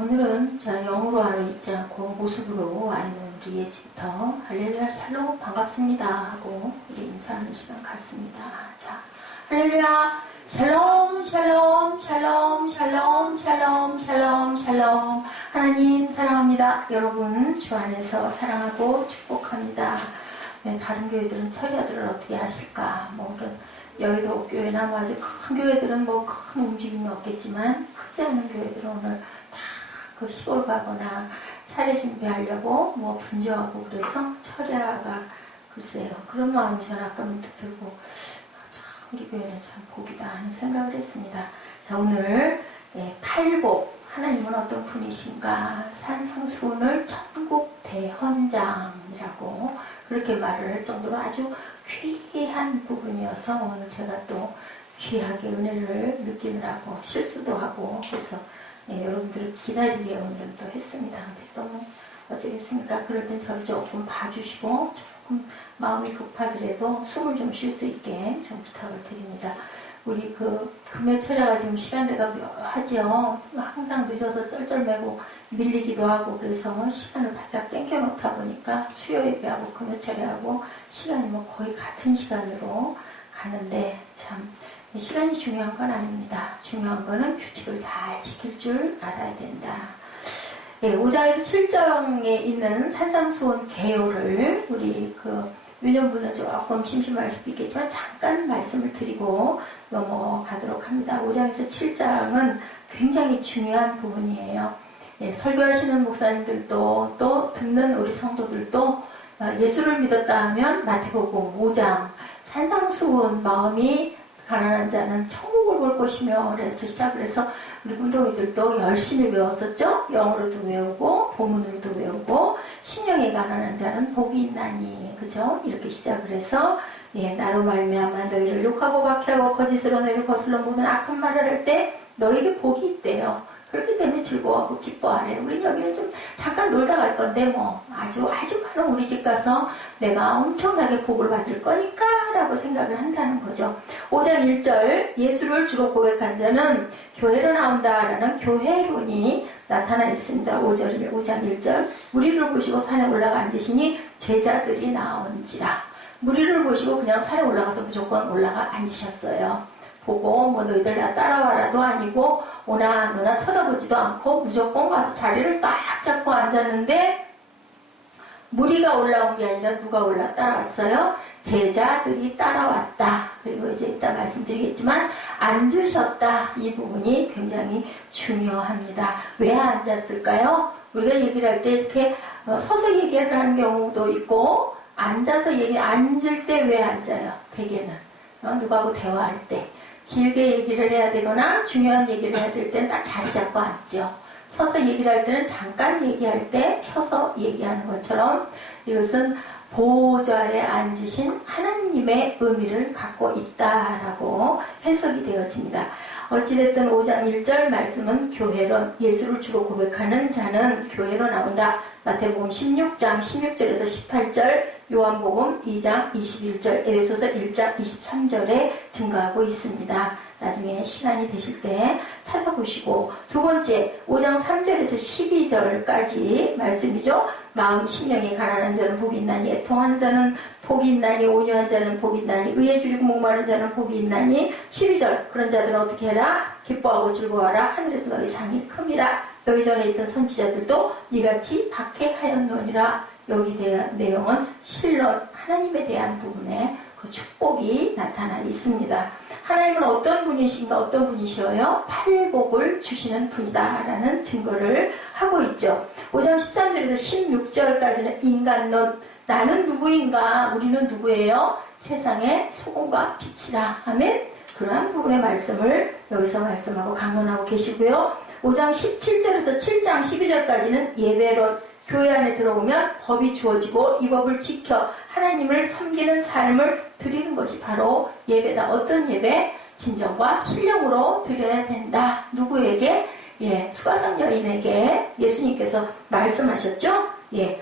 오늘은 영어로 하러 있지 않고 모습으로 와 있는 우리 예지부터 할렐루야 샬롬 반갑습니다 하고 우리 인사하는 시간 갖습니다. 자, 할렐루야 샬롬 샬롬 샬롬 샬롬 샬롬 샬롬 샬롬. 하나님 사랑합니다. 여러분 주 안에서 사랑하고 축복합니다. 네, 다른 교회들은 처리아들을 어떻게 하실까? 뭐 여의도 교회나 뭐 아주 큰 교회들은 뭐 큰 움직임이 없겠지만 크지 않은 교회들은 오늘 그 시골 가거나 차례 준비하려고 뭐 분주하고 그래서 철야가 글쎄요 그런 마음이 저는 아까 문득 들고 참 우리 교회는 참 복이다 하는 생각을 했습니다. 자, 오늘 팔복 하나님은 어떤 분이신가 산상수훈을 천국 대헌장이라고 그렇게 말을 할 정도로 아주 귀한 부분이어서 오늘 제가 또 귀하게 은혜를 느끼느라고 실수도 하고 그래서 여러분들을 기다리게 오늘은 또 했습니다. 근데 너무 어쩌겠습니까? 그럴 땐 저를 조금 봐주시고 조금 마음이 급하더라도 숨을 좀 쉴 수 있게 좀 부탁을 드립니다. 우리 금요 철야가 지금 시간대가 하지요. 항상 늦어서 쩔쩔매고 밀리기도 하고 그래서 시간을 바짝 땡겨 놓다 보니까 수요 예배하고 금요 철야하고 시간이 뭐 거의 같은 시간으로 가는데 참 시간이 중요한 건 아닙니다. 중요한 거는 규칙을 잘 지킬 줄 알아야 된다. 5장에서 7장에 있는 산상수훈 개요를 우리 유년부는 조금 심심할 수도 있겠지만 잠깐 말씀을 드리고 넘어가도록 합니다. 5장에서 7장은 굉장히 중요한 부분이에요. 설교하시는 목사님들도 또 듣는 우리 성도들도 예수를 믿었다 하면 마태복음 5장 산상수훈 마음이 가난한 자는 천국을 볼 것이며 그래서 시작을 해서 우리 운동이들도 열심히 외웠었죠. 영어로도 외우고 본문으로도 외우고 심령이 가난한 자는 복이 있나니 그죠? 이렇게 시작을 해서 나로 말미암아 너희를 욕하고 박해하고 거짓으로 너희를 거슬러 모든 악한 말을 할 때 너희에게 복이 있대요. 그렇기 때문에 즐거워하고 기뻐하래. 우린 여기는 좀 잠깐 놀다 갈 건데 뭐 아주 많은 우리 집 가서 내가 엄청나게 복을 받을 거니까 라고 생각을 한다는 거죠. 5장 1절 예수를 주로 고백한 자는 교회로 나온다라는 교회론이 나타나 있습니다. 5장 1절 무리를 보시고 산에 올라가 앉으시니 제자들이 나온지라. 무리를 보시고 그냥 산에 올라가서 무조건 올라가 앉으셨어요. 보고 뭐 너희들 나 따라와라도 아니고 오나 너나 쳐다보지도 않고 무조건 가서 자리를 딱 잡고 앉았는데 무리가 올라온 게 아니라 누가 따라왔어요? 제자들이 따라왔다. 그리고 이제 이따 말씀드리겠지만 앉으셨다. 이 부분이 굉장히 중요합니다. 왜 앉았을까요? 우리가 얘기를 할 때 이렇게 서서 얘기를 하는 경우도 있고 앉아서 앉을 때 왜 앉아요? 대개는 누구하고 대화할 때 길게 얘기를 해야 되거나 중요한 얘기를 해야 될 때는 딱 자리 잡고 앉죠. 서서 얘기를 할 때는 잠깐 얘기할 때 서서 얘기하는 것처럼 이것은 보좌에 앉으신 하나님의 의미를 갖고 있다라고 해석이 되어집니다. 어찌됐든 5장 1절 말씀은 교회론, 예수를 주로 고백하는 자는 교회로 나온다. 마태복음 16장 16절에서 18절, 요한복음 2장 21절, 에베소서 1장 23절에 증거하고 있습니다. 나중에 시간이 되실 때 찾아보시고 두 번째 5장 3절에서 12절까지 말씀이죠. 마음 심령이 가난한 자는 복이 있나니 애통하는 자는 복이 있나니 온유한 자는 복이 있나니 의에 줄이고 목마른 자는 복이 있나니 12절 그런 자들은 어떻게 해라? 기뻐하고 즐거워하라. 하늘에서 너희 상이 큼이라. 너희 전에 있던 선지자들도 이같이 박해하였노니라. 여기 대한 내용은 실론 하나님에 대한 부분에 그 축복이 나타나 있습니다. 하나님은 어떤 분이신가 어떤 분이셔요? 팔복을 주시는 분이다라는 증거를 하고 있죠. 5장 13절에서 16절까지는 인간론 나는 누구인가 우리는 누구예요? 세상의 소금과 빛이라 아멘. 그러한 부분의 말씀을 여기서 말씀하고 강론하고 계시고요. 5장 17절에서 7장 12절까지는 예배론 교회 안에 들어오면 법이 주어지고 이 법을 지켜 하나님을 섬기는 삶을 드리는 것이 바로 예배다. 어떤 예배? 진정과 신령으로 드려야 된다. 누구에게? 수가성 여인에게 예수님께서 말씀하셨죠?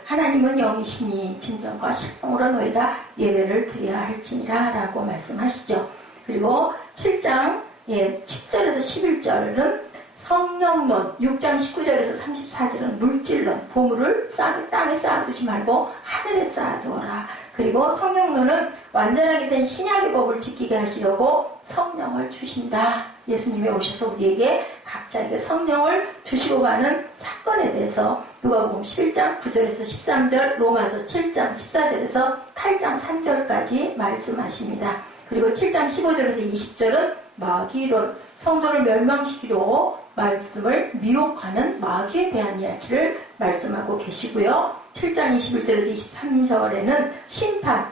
하나님은 영이시니 진정과 신령으로 너희가 예배를 드려야 할지니라 라고 말씀하시죠. 그리고 7장 10절에서 11절은 성령론 6장 19절에서 34절은 물질론, 보물을 땅에 쌓아두지 말고 하늘에 쌓아두어라. 그리고 성령론은 완전하게 된 신약의 법을 지키게 하시려고 성령을 주신다. 예수님이 오셔서 우리에게 각자에게 성령을 주시고 가는 사건에 대해서 누가복음 11장 9절에서 13절, 로마서 7장 14절에서 8장 3절까지 말씀하십니다. 그리고 7장 15절에서 20절은 마귀론, 성도를 멸망시키려고 말씀을 미혹하는 마귀에 대한 이야기를 말씀하고 계시고요. 7장 21절에서 23절에는 심판,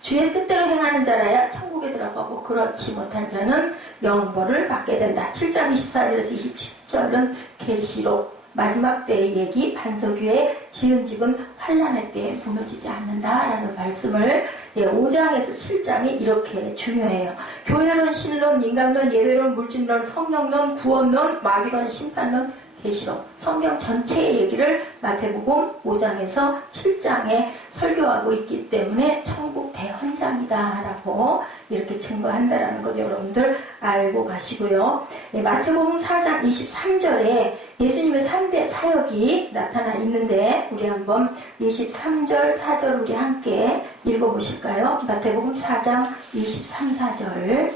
주의 뜻대로 행하는 자라야 천국에 들어가고 그렇지 못한 자는 영벌을 받게 된다. 7장 24절에서 27절은 계시록, 마지막 때의 얘기, 반석 위에 지은 집은 환난의 때에 무너지지 않는다라는 말씀을 5장에서 7장이 이렇게 중요해요. 교회론, 신론, 인간론, 예외론, 물질론, 성령론, 구원론, 마귀론, 심판론, 계시록, 성경 전체의 얘기를 마태복음 5장에서 7장에 설교하고 있기 때문에 천국 대헌장이다라고 이렇게 증거한다라는 것 여러분들 알고 가시고요. 마태복음 4장 23절에 예수님의 3대 사역이 나타나 있는데 우리 한번 23절, 4절 우리 함께 읽어보실까요? 마태복음 4장 23, 4절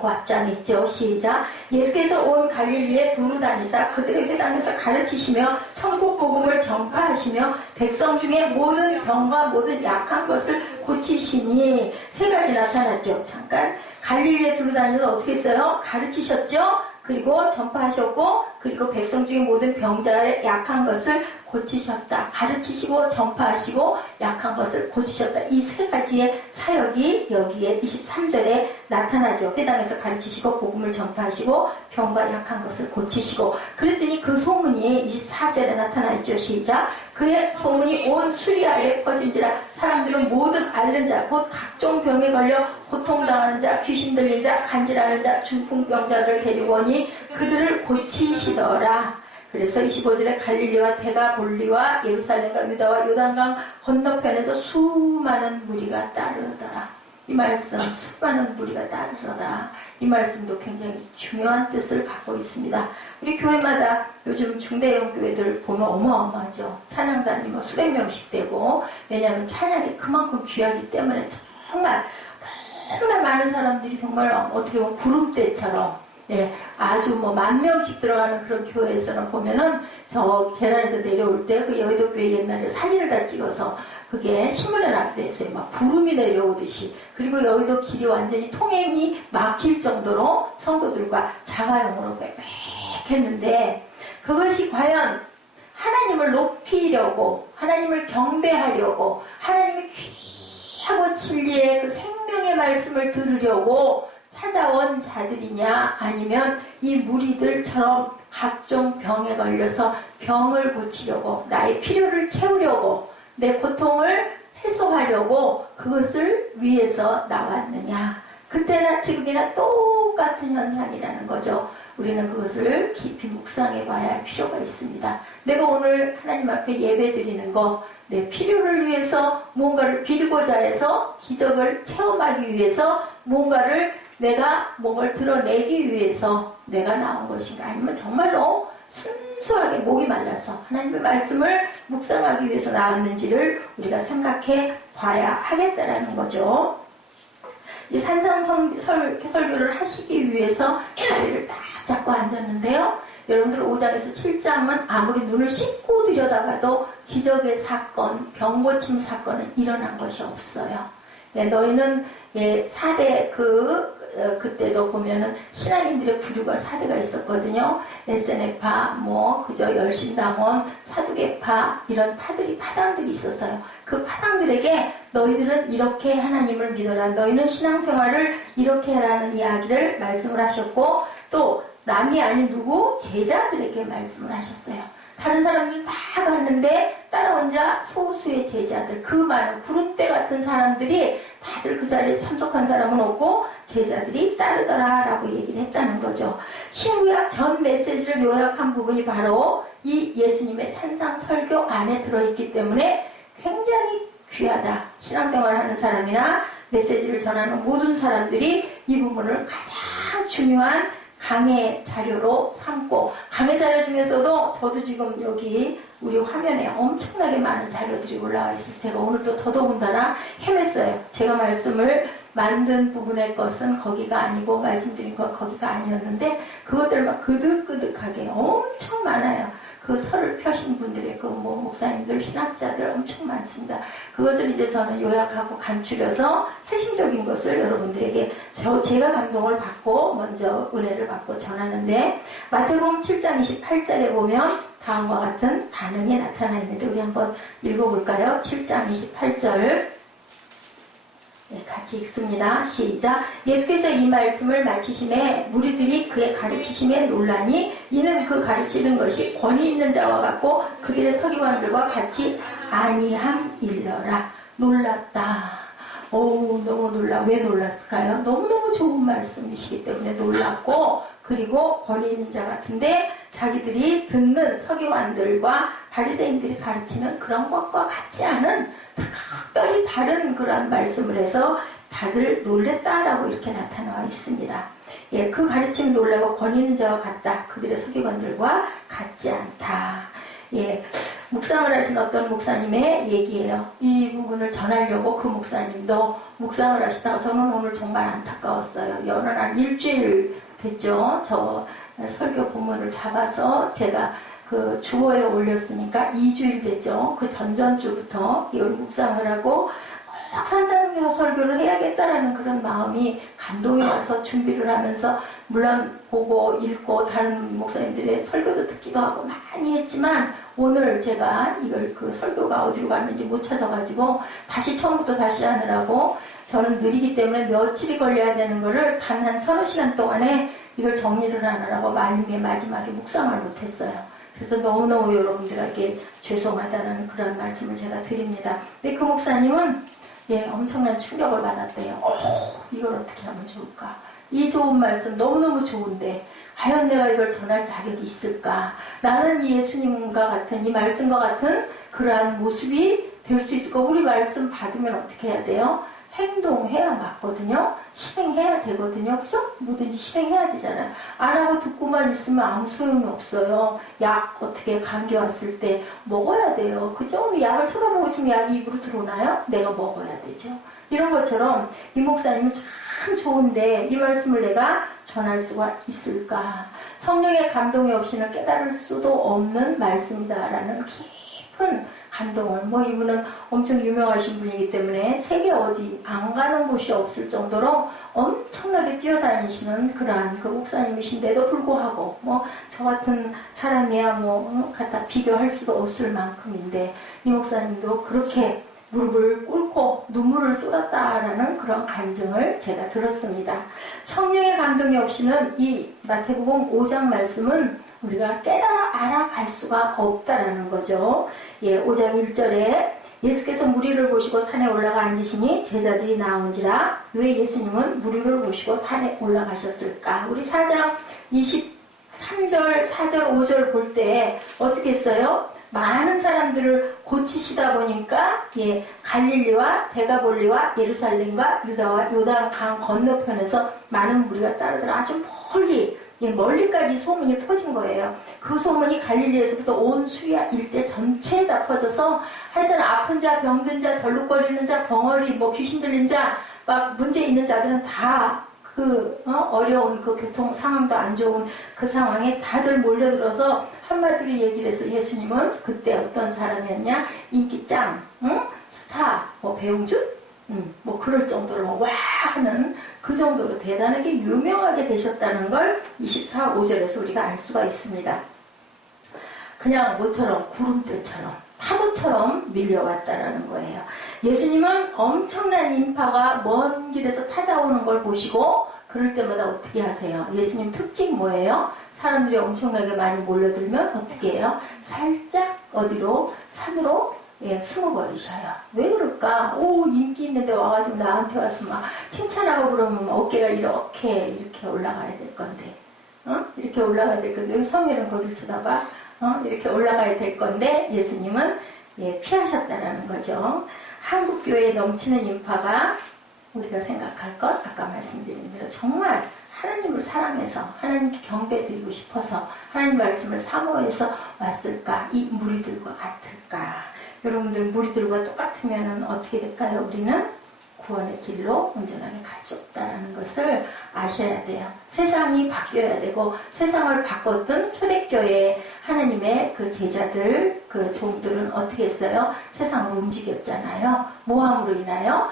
그 앞장에 있죠. 시작. 예수께서 온 갈릴리에 두루 다니사 그들의 회당에서 가르치시며 천국 복음을 전파하시며 백성 중에 모든 병과 모든 약한 것을 고치시니 세 가지 나타났죠. 잠깐 갈릴리에 두루 다니서 어떻게 했어요? 가르치셨죠. 그리고 전파하셨고 그리고 백성 중에 모든 병자의 약한 것을 고치셨다. 가르치시고 전파하시고 약한 것을 고치셨다. 이 세 가지의 사역이 여기에 23절에 나타나죠. 회당에서 가르치시고 복음을 전파하시고 병과 약한 것을 고치시고 그랬더니 그 소문이 24절에 나타나 있죠. 시작. 그의 소문이 온 수리아에 퍼진지라 사람들은 모든 앓는 자 곧 각종 병에 걸려 고통당하는 자 귀신 들린 자 간질하는 자 중풍병자들을 데리고 오니 그들을 고치시더라. 그래서 25절에 갈릴리와 데가볼리와 예루살렘과 유다와 요단강 건너편에서 수많은 무리가 따르더라. 이 말씀 수많은 무리가 따르더라. 이 말씀도 굉장히 중요한 뜻을 갖고 있습니다. 우리 교회마다 요즘 중대형 교회들 보면 어마어마하죠. 찬양단이 뭐 수백 명씩 되고 왜냐하면 찬양이 그만큼 귀하기 때문에 정말 너무나 많은 사람들이 정말 어떻게 보면 구름대처럼 아주 뭐 10,000명씩 들어가는 그런 교회에서는 보면은 저 계단에서 내려올 때 그 여의도 교회 옛날에 사진을 다 찍어서 그게 신문에 납부했어요. 막 구름이 내려오듯이. 그리고 여의도 길이 완전히 통행이 막힐 정도로 성도들과 자가용으로 빽빽했는데 그것이 과연 하나님을 높이려고 하나님을 경배하려고 하나님의 귀하고 진리의 그 생명의 말씀을 들으려고 찾아온 자들이냐 아니면 이 무리들처럼 각종 병에 걸려서 병을 고치려고 나의 필요를 채우려고 내 고통을 해소하려고 그것을 위해서 나왔느냐. 그때나 지금이나 똑같은 현상이라는 거죠. 우리는 그것을 깊이 묵상해 봐야 할 필요가 있습니다. 내가 오늘 하나님 앞에 예배 드리는 거 내 필요를 위해서 무언가를 빌고자 해서 기적을 체험하기 위해서 내가 뭔가를 드러내기 위해서 내가 나온 것인가 아니면 정말로 순수하게 목이 말라서 하나님의 말씀을 묵상하기 위해서 나왔는지를 우리가 생각해 봐야 하겠다라는 거죠. 이 산상 설교를 하시기 위해서 자리를 딱 잡고 앉았는데요. 여러분들 5장에서 7장은 아무리 눈을 씻고 들여다봐도 기적의 사건, 병고침 사건은 일어난 것이 없어요. 너희는 4대 그때도 보면은 신앙인들의 부류가 4대가 있었거든요. 에세네파, 열심당원, 사두개파 이런 파당들이 있었어요. 그 파당들에게 너희들은 이렇게 하나님을 믿어라. 너희는 신앙생활을 이렇게 해라는 이야기를 말씀을 하셨고 또 남이 아닌 누구? 제자들에게 말씀을 하셨어요. 다른 사람들 다 가는데 따라온 자 소수의 제자들, 그 많은 구름대 같은 사람들이 다들 그 자리에 참석한 사람은 없고 제자들이 따르더라라고 얘기를 했다는 거죠. 신구약 전 메시지를 요약한 부분이 바로 이 예수님의 산상 설교 안에 들어있기 때문에 굉장히 귀하다. 신앙생활을 하는 사람이나 메시지를 전하는 모든 사람들이 이 부분을 가장 중요한 강의 자료로 삼고, 강의 자료 중에서도 저도 지금 여기 우리 화면에 엄청나게 많은 자료들이 올라와 있어서 제가 오늘도 더더군다나 헤맸어요. 제가 말씀을 만든 부분의 것은 거기가 아니고 말씀드린 것 거기가 아니었는데 그것들만 그득그득하게 엄청 많아요. 그 설을 펴신 분들의 그 뭐 목사님들, 신학자들 엄청 많습니다. 그것을 이제 저는 요약하고 간추려서 핵심적인 것을 여러분들에게 제가 감동을 받고 먼저 은혜를 받고 전하는데, 마태복음 7장 28절에 보면 다음과 같은 반응이 나타나 있는데 우리 한번 읽어볼까요? 7장 28절 같이 읽습니다. 시작. 예수께서 이 말씀을 마치심에 무리들이 그의 가르치심에 놀라니 이는 그 가르치는 것이 권위 있는 자와 같고 그들의 서기관들과 같이 아니함일러라. 놀랐다. 너무 왜 놀랐을까요? 너무너무 좋은 말씀이시기 때문에 놀랐고, 그리고 권위 있는 자 같은데 자기들이 듣는 서기관들과 바리새인들이 가르치는 그런 것과 같지 않은 특별히 다른 그런 말씀을 해서 다들 놀랬다라고 이렇게 나타나와 있습니다. 예, 그 가르침이 놀라고 권위 있는 자와 같다. 그들의 서기관들과 같지 않다. 예, 묵상을 하신 어떤 목사님의 얘기예요. 이 부분을 전하려고 그 목사님도 묵상을 하시다가 저는 오늘 정말 안타까웠어요. 여러 날 일주일 됐죠. 저 설교 본문을 잡아서 제가 그 주보에 올렸으니까 2주일 됐죠. 그 전전주부터 이걸 묵상을 하고 꼭 산상교 설교를 해야겠다라는 그런 마음이 감동이 와서 준비를 하면서, 물론 보고 읽고 다른 목사님들의 설교도 듣기도 하고 많이 했지만 오늘 제가 이걸 그 설교가 어디로 갔는지 못 찾아가지고 다시 처음부터 다시 하느라고, 저는 느리기 때문에 며칠이 걸려야 되는 거를 단 한 서너 시간 동안에 이걸 정리를 하느라고 말림의 마지막에 묵상을 못했어요. 그래서 너무너무 여러분들에게 죄송하다는 그런 말씀을 제가 드립니다. 근데 그 목사님은 엄청난 충격을 받았대요. 이걸 어떻게 하면 좋을까? 이 좋은 말씀 너무너무 좋은데 과연 내가 이걸 전할 자격이 있을까? 나는 이 예수님과 같은, 이 말씀과 같은 그러한 모습이 될 수 있을까? 우리 말씀 받으면 어떻게 해야 돼요? 행동해야 맞거든요. 실행해야 되거든요. 그죠? 뭐든지 실행해야 되잖아요. 안 하고 듣고만 있으면 아무 소용이 없어요. 약 어떻게 감기 왔을 때 먹어야 돼요. 그죠? 약을 쳐다보고 있으면 약이 입으로 들어오나요? 내가 먹어야 되죠. 이런 것처럼 이 목사님은 참 좋은데 이 말씀을 내가 전할 수가 있을까? 성령의 감동이 없이는 깨달을 수도 없는 말씀이다라는 깊은 감동을, 이분은 엄청 유명하신 분이기 때문에 세계 어디 안 가는 곳이 없을 정도로 엄청나게 뛰어다니시는 그러한 그 목사님이신데도 불구하고 저 같은 사람이야 갖다 비교할 수도 없을 만큼인데 이 목사님도 그렇게 무릎을 꿇고 눈물을 쏟았다라는 그런 간증을 제가 들었습니다. 성령의 감동이 없이는 이 마태복음 5장 말씀은 우리가 깨달아 알아갈 수가 없다라는 거죠. 5장 1절에 예수께서 무리를 보시고 산에 올라가 앉으시니 제자들이 나온지라. 왜 예수님은 무리를 보시고 산에 올라가셨을까? 우리 4장 23절, 4절, 5절 볼 때 어떻게 했어요? 많은 사람들을 고치시다 보니까 갈릴리와 데가볼리와 예루살렘과 유다와 요단 강 건너편에서 많은 무리가 따르더라. 아주 멀리까지 소문이 퍼진 거예요. 그 소문이 갈릴리에서부터 온 수리아 일대 전체에 다 퍼져서 하여튼 아픈 자, 병든 자, 절룩거리는 자, 벙어리, 귀신 들린 자, 막 문제 있는 자들은 다 어려운 그 교통 상황도 안 좋은 그 상황에 다들 몰려들어서 한마디로 얘기를 해서 예수님은 그때 어떤 사람이었냐? 인기 짱, 스타, 배용준? 그럴 정도로 와 하는 그 정도로 대단하게 유명하게 되셨다는 걸 24, 5절에서 우리가 알 수가 있습니다. 그냥 모처럼 구름대처럼 파도처럼 밀려왔다라는 거예요. 예수님은 엄청난 인파가 먼 길에서 찾아오는 걸 보시고 그럴 때마다 어떻게 하세요? 예수님 특징 뭐예요? 사람들이 엄청나게 많이 몰려들면 어떻게 해요? 살짝 어디로? 산으로 숨어버리셔요. 왜 그럴까? 인기 있는데 와가지고 나한테 와서 막 칭찬하고 그러면 어깨가 이렇게 올라가야 될 건데, 이렇게 올라가야 될 건데, 왜 성일은 거길 쳐다봐? 이렇게 올라가야 될 건데, 예수님은 피하셨다라는 거죠. 한국교회에 넘치는 인파가 우리가 생각할 것, 아까 말씀드린 대로 정말 하나님을 사랑해서 하나님께 경배드리고 싶어서 하나님 말씀을 사모해서 왔을까? 이 무리들과 같을까? 여러분들 무리들과 똑같으면 어떻게 될까요? 우리는 구원의 길로 온전하게 갈 수 없다는 것을 아셔야 돼요. 세상이 바뀌어야 되고 세상을 바꿨던 초대교회 하나님의 그 제자들, 그 종들은 어떻게 했어요? 세상으로 움직였잖아요. 뭐함으로 인하여?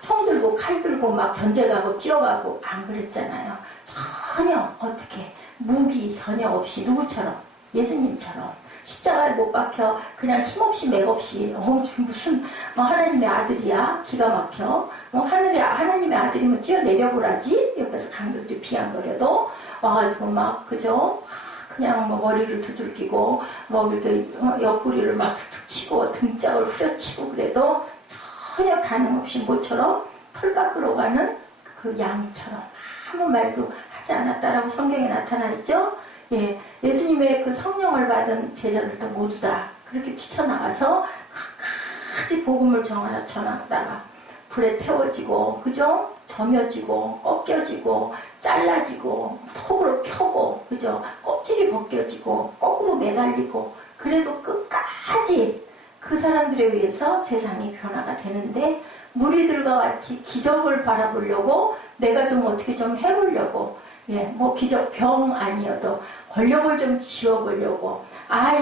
총 들고 칼 들고 막 전쟁 가고 뛰어가고 안 그랬잖아요. 전혀 어떻게 무기 전혀 없이 누구처럼? 예수님처럼 십자가에 못 박혀 그냥 힘없이 맥없이 무슨 하나님의 아들이야 기가 막혀 하나님의 아들이면 뛰어내려보라지 옆에서 강도들이 비아거려도 와가지고 막 그죠 그냥 머리를 두들기고 이렇게 옆구리를 막 툭툭 치고 등짝을 후려치고 그래도 전혀 반응 없이 모처럼 털 깎으러 가는 그 양처럼 아무 말도 하지 않았다라고 성경에 나타나 있죠. 예, 예수님의 그 성령을 받은 제자들도 모두 다 그렇게 뛰쳐나가서 끝까지 복음을 전하다가 불에 태워지고, 그죠? 점여지고, 꺾여지고, 잘라지고, 톡으로 펴고, 그죠? 껍질이 벗겨지고, 거꾸로 매달리고, 그래도 끝까지 그 사람들에 의해서 세상이 변화가 되는데, 무리들과 같이 기적을 바라보려고, 내가 좀 어떻게 좀 해보려고, 예, 기적 병 아니어도 권력을 좀 지워보려고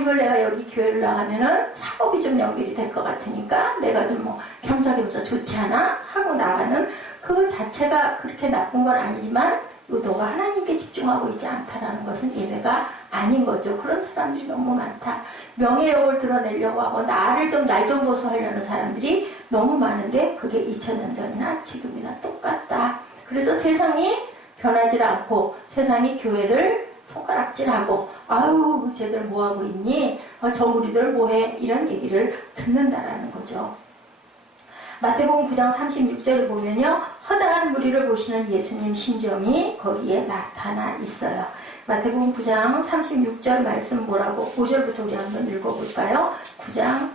이걸 내가 여기 교회를 나가면은 사업이 좀 연결이 될 것 같으니까 내가 좀 겸사겸사 좋지 않아? 하고 나가는 그거 자체가 그렇게 나쁜 건 아니지만 너가 하나님께 집중하고 있지 않다라는 것은 예배가 아닌 거죠. 그런 사람들이 너무 많다. 명예욕을 드러내려고 하고 날 좀 보수하려는 사람들이 너무 많은데 그게 2000년 전이나 지금이나 똑같다. 그래서 세상이 변하지 않고 세상이 교회를 손가락질하고 아유 쟤들 뭐하고 있니? 저 무리들 뭐해? 이런 얘기를 듣는다라는 거죠. 마태복음 9장 36절을 보면요. 허다한 무리를 보시는 예수님 심정이 거기에 나타나 있어요. 마태복음 9장 36절 말씀 뭐라고 5절부터 우리 한번 읽어볼까요? 9장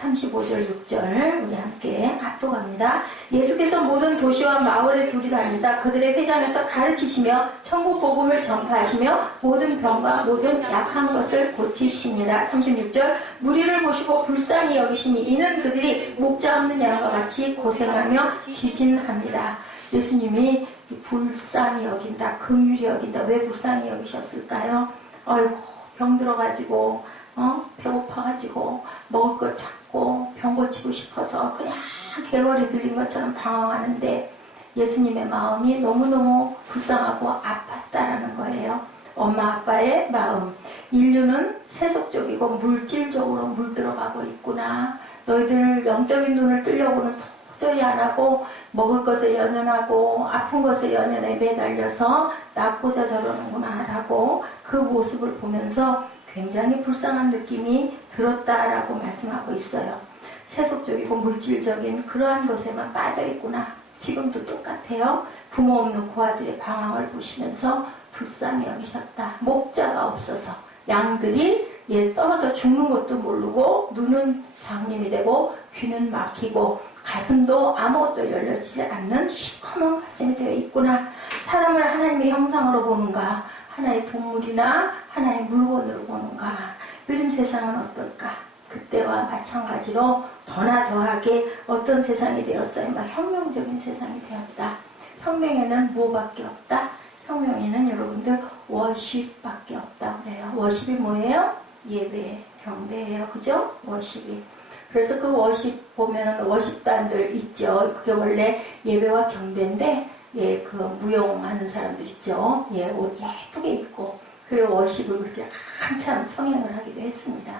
35절 6절 우리 함께 합독합니다. 예수께서 모든 도시와 마을에 두리다니사 그들의 회장에서 가르치시며 천국 복음을 전파하시며 모든 병과 모든 약한 것을 고치시니라. 36절 무리를 보시고 불쌍히 여기시니 이는 그들이 목자 없는 양과 같이 고생하며 기진합니다. 예수님이 불쌍히 여긴다, 긍휼히 여긴다. 왜 불쌍히 여기셨을까요? 아이고 병 들어가지고 배고파가지고 먹을 것 찾고 병 고치고 싶어서 그냥 개월이 들린 것처럼 방황하는데 예수님의 마음이 너무너무 불쌍하고 아팠다라는 거예요. 엄마 아빠의 마음. 인류는 세속적이고 물질적으로 물들어가고 있구나. 너희들 영적인 눈을 뜨려고는 도저히 안 하고 먹을 것에 연연하고 아픈 것에 연연에 매달려서 낫고자 저러는구나 라고 그 모습을 보면서 굉장히 불쌍한 느낌이 들었다라고 말씀하고 있어요. 세속적이고 물질적인 그러한 것에만 빠져있구나. 지금도 똑같아요. 부모 없는 고아들의 방황을 보시면서 불쌍히 여기셨다. 목자가 없어서 양들이 떨어져 죽는 것도 모르고 눈은 장님이 되고 귀는 막히고 가슴도 아무것도 열려지지 않는 시커먼 가슴이 되어 있구나. 사람을 하나님의 형상으로 보는가 하나의 동물이나 하나의 물건으로 보는가. 요즘 세상은 어떨까? 그때와 마찬가지로 더나 더하게 어떤 세상이 되었어요? 막 혁명적인 세상이 되었다. 혁명에는 뭐밖에 없다? 혁명에는 여러분들 워십밖에 없다 그래요. 워십이 뭐예요? 예배, 경배예요. 그죠? 워십이. 그래서 그 워십 보면은 워십단들 있죠. 그게 원래 예배와 경배인데 그 무용하는 사람들 있죠. 옷 예쁘게 입고 그리고 워십을 그렇게 한참 성행을 하기도 했습니다.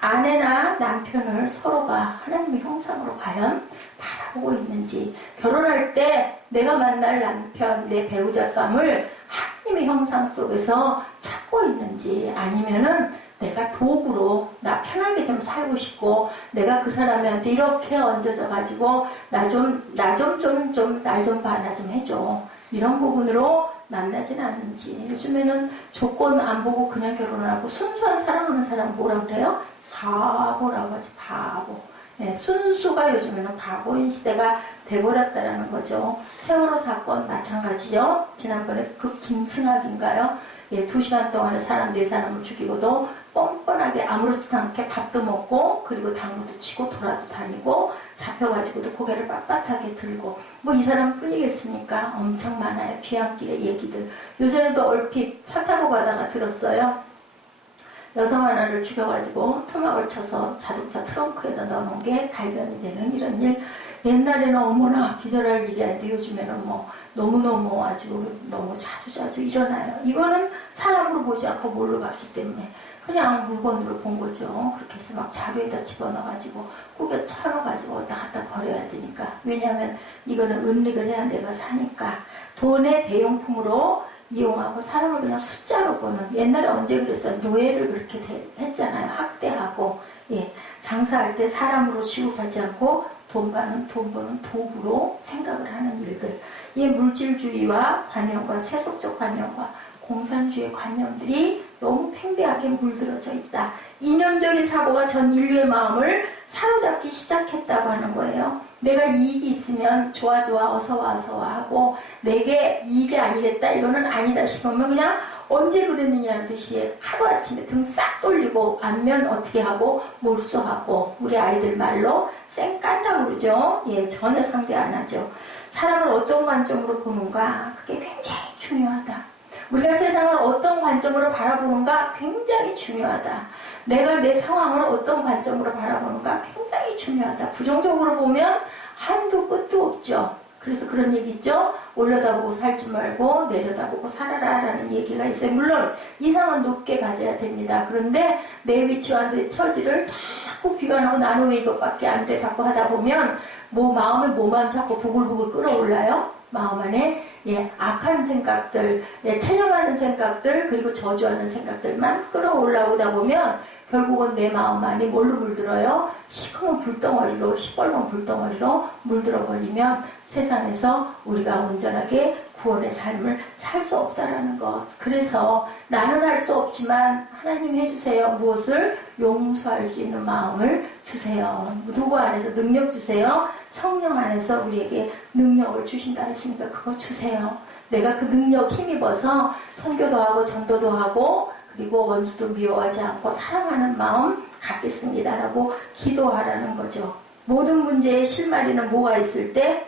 아내나 남편을 서로가 하나님의 형상으로 과연 바라보고 있는지, 결혼할 때 내가 만날 남편, 내 배우자감을 하나님의 형상 속에서 찾고 있는지, 아니면은 내가 도구로 나 편하게 좀 살고 싶고 내가 그 사람한테 이렇게 얹어져 가지고 날 좀 봐, 나 좀 해줘, 이런 부분으로 만나진 않는지. 요즘에는 조건 안 보고 그냥 결혼을 하고 순수한 사랑하는 사람 뭐라 그래요? 바보라고 하지. 바보. 예, 순수가 요즘에는 바보인 시대가 돼버렸다라는 거죠. 세월호 사건 마찬가지죠. 지난번에 그 김승학인가요? 예, 2시간 동안에 사람 4사람을 죽이고도 뻔뻔하게 아무렇지도 않게 밥도 먹고 그리고 당구도 치고 돌아도 다니고 잡혀가지고도 고개를 빳빳하게 들고 뭐 이 사람 뿐이겠습니까? 엄청 많아요. 뒤안길의 얘기들. 요새에도 얼핏 차 타고 가다가 들었어요. 여성 하나를 죽여가지고 토막을 쳐서 자동차 트렁크에다 넣어놓은 게 발견이 되는 이런 일. 옛날에는 어머나 기절할 일이 아닌데 요즘에는 뭐 너무너무 아주 너무 자주자주 일어나요. 이거는 사람으로 보지 않고 뭘로 봤기 때문에 그냥 물건으로 본 거죠. 그렇게 해서 막 자루에다 집어넣어가지고 꾸겨 차려가지고 어디다 갖다 버려야 되니까. 왜냐하면 이거는 은닉을 해야 내가 사니까. 돈의 대용품으로 이용하고 사람을 그냥 숫자로 보는. 옛날에 언제 그랬어요? 노예를 그렇게 했잖아요. 학대하고. 예, 장사할 때 사람으로 취급하지 않고 돈 버는 도구로 생각을 하는 일들. 이 물질주의와 관념과 세속적 관념과 공산주의 관념들이 너무 팽배하게 물들어져 있다. 이념적인 사고가 전 인류의 마음을 사로잡기 시작했다고 하는 거예요. 내가 이익이 있으면 좋아 어서와 하고 내게 이익이 아니겠다 이거는 아니다 싶으면 그냥 언제 그랬느냐는 듯이 하루아침에 등 싹 돌리고 안면 어떻게 하고 몰수하고 우리 아이들 말로 쌩 깐다고 그러죠. 예, 전혀 상대 안 하죠. 사람을 어떤 관점으로 보는가 그게 굉장히 중요하다. 우리가 세상을 어떤 관점으로 바라보는가 굉장히 중요하다. 내가 내 상황을 어떤 관점으로 바라보는가 굉장히 중요하다. 부정적으로 보면 한도 끝도 없죠. 그래서 그런 얘기 있죠. 올려다보고 살지 말고 내려다보고 살아라 라는 얘기가 있어요. 물론 이상은 높게 가져야 됩니다. 그런데 내 위치와 내 처지를 자꾸 비관하고 나는 왜 이것밖에 안 돼 자꾸 하다 보면 뭐 마음에 뭐만 자꾸 부글부글 끓어올라요. 마음 안에 예, 악한 생각들, 예, 체념하는 생각들 그리고 저주하는 생각들만 끌어올라오다 보면 결국은 내 마음 안이 뭘로 물들어요? 시커먼 불덩어리로, 시뻘건 불덩어리로 물들어버리면 세상에서 우리가 온전하게 구원의 삶을 살 수 없다라는 것. 그래서 나는 할 수 없지만 하나님 해주세요. 무엇을? 용서할 수 있는 마음을 주세요. 누구 안에서 능력 주세요. 성령 안에서 우리에게 능력을 주신다 했으니까 그거 주세요. 내가 그 능력 힘입어서 선교도 하고 전도도 하고 그리고 원수도 미워하지 않고 사랑하는 마음 갖겠습니다라고 기도하라는 거죠. 모든 문제의 실마리는 뭐가 있을 때?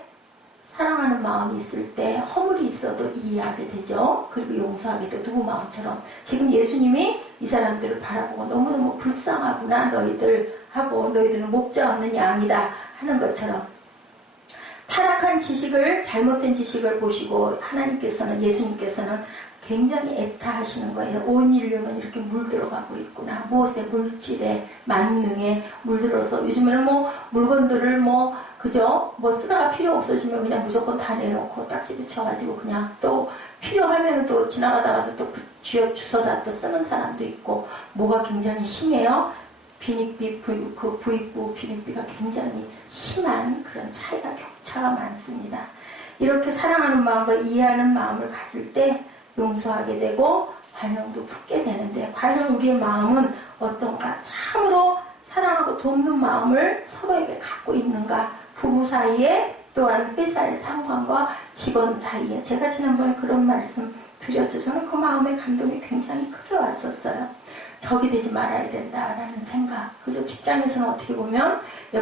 사랑하는 마음이 있을 때 허물이 있어도 이해하게 되죠. 그리고 용서하게 돼. 누구 마음처럼. 지금 예수님이 이 사람들을 바라보고 너무너무 불쌍하구나 너희들 하고 너희들은 목자 없는 양이다 하는 것처럼 타락한 지식을 잘못된 지식을 보시고 하나님께서는 예수님께서는 굉장히 애타하시는 거예요. 온 인류는 이렇게 물들어가고 있구나. 무엇에? 물질에, 만능에 물들어서 요즘에는 뭐 물건들을 뭐 그죠? 뭐 쓰다가 필요 없어지면 그냥 무조건 다 내놓고 딱지 붙여가지고 그냥 또 필요하면 또 지나가다가도 또 주워다 또 쓰는 사람도 있고 뭐가 굉장히 심해요. 빈익비, 그 부익부 빈익비가 굉장히 심한 그런 차이가 격차가 많습니다. 이렇게 사랑하는 마음과 이해하는 마음을 가질 때 용서하게 되고 관용도 품게 되는데 과연 우리의 마음은 어떤가? 참으로 사랑하고 돕는 마음을 서로에게 갖고 있는가? 부부 사이에 또한 회사의 상관과 직원 사이에 제가 지난번에 그런 말씀 드렸죠. 저는 그 마음의 감동이 굉장히 크게 왔었어요. 적이 되지 말아야 된다라는 생각. 그죠? 직장에서는 어떻게 보면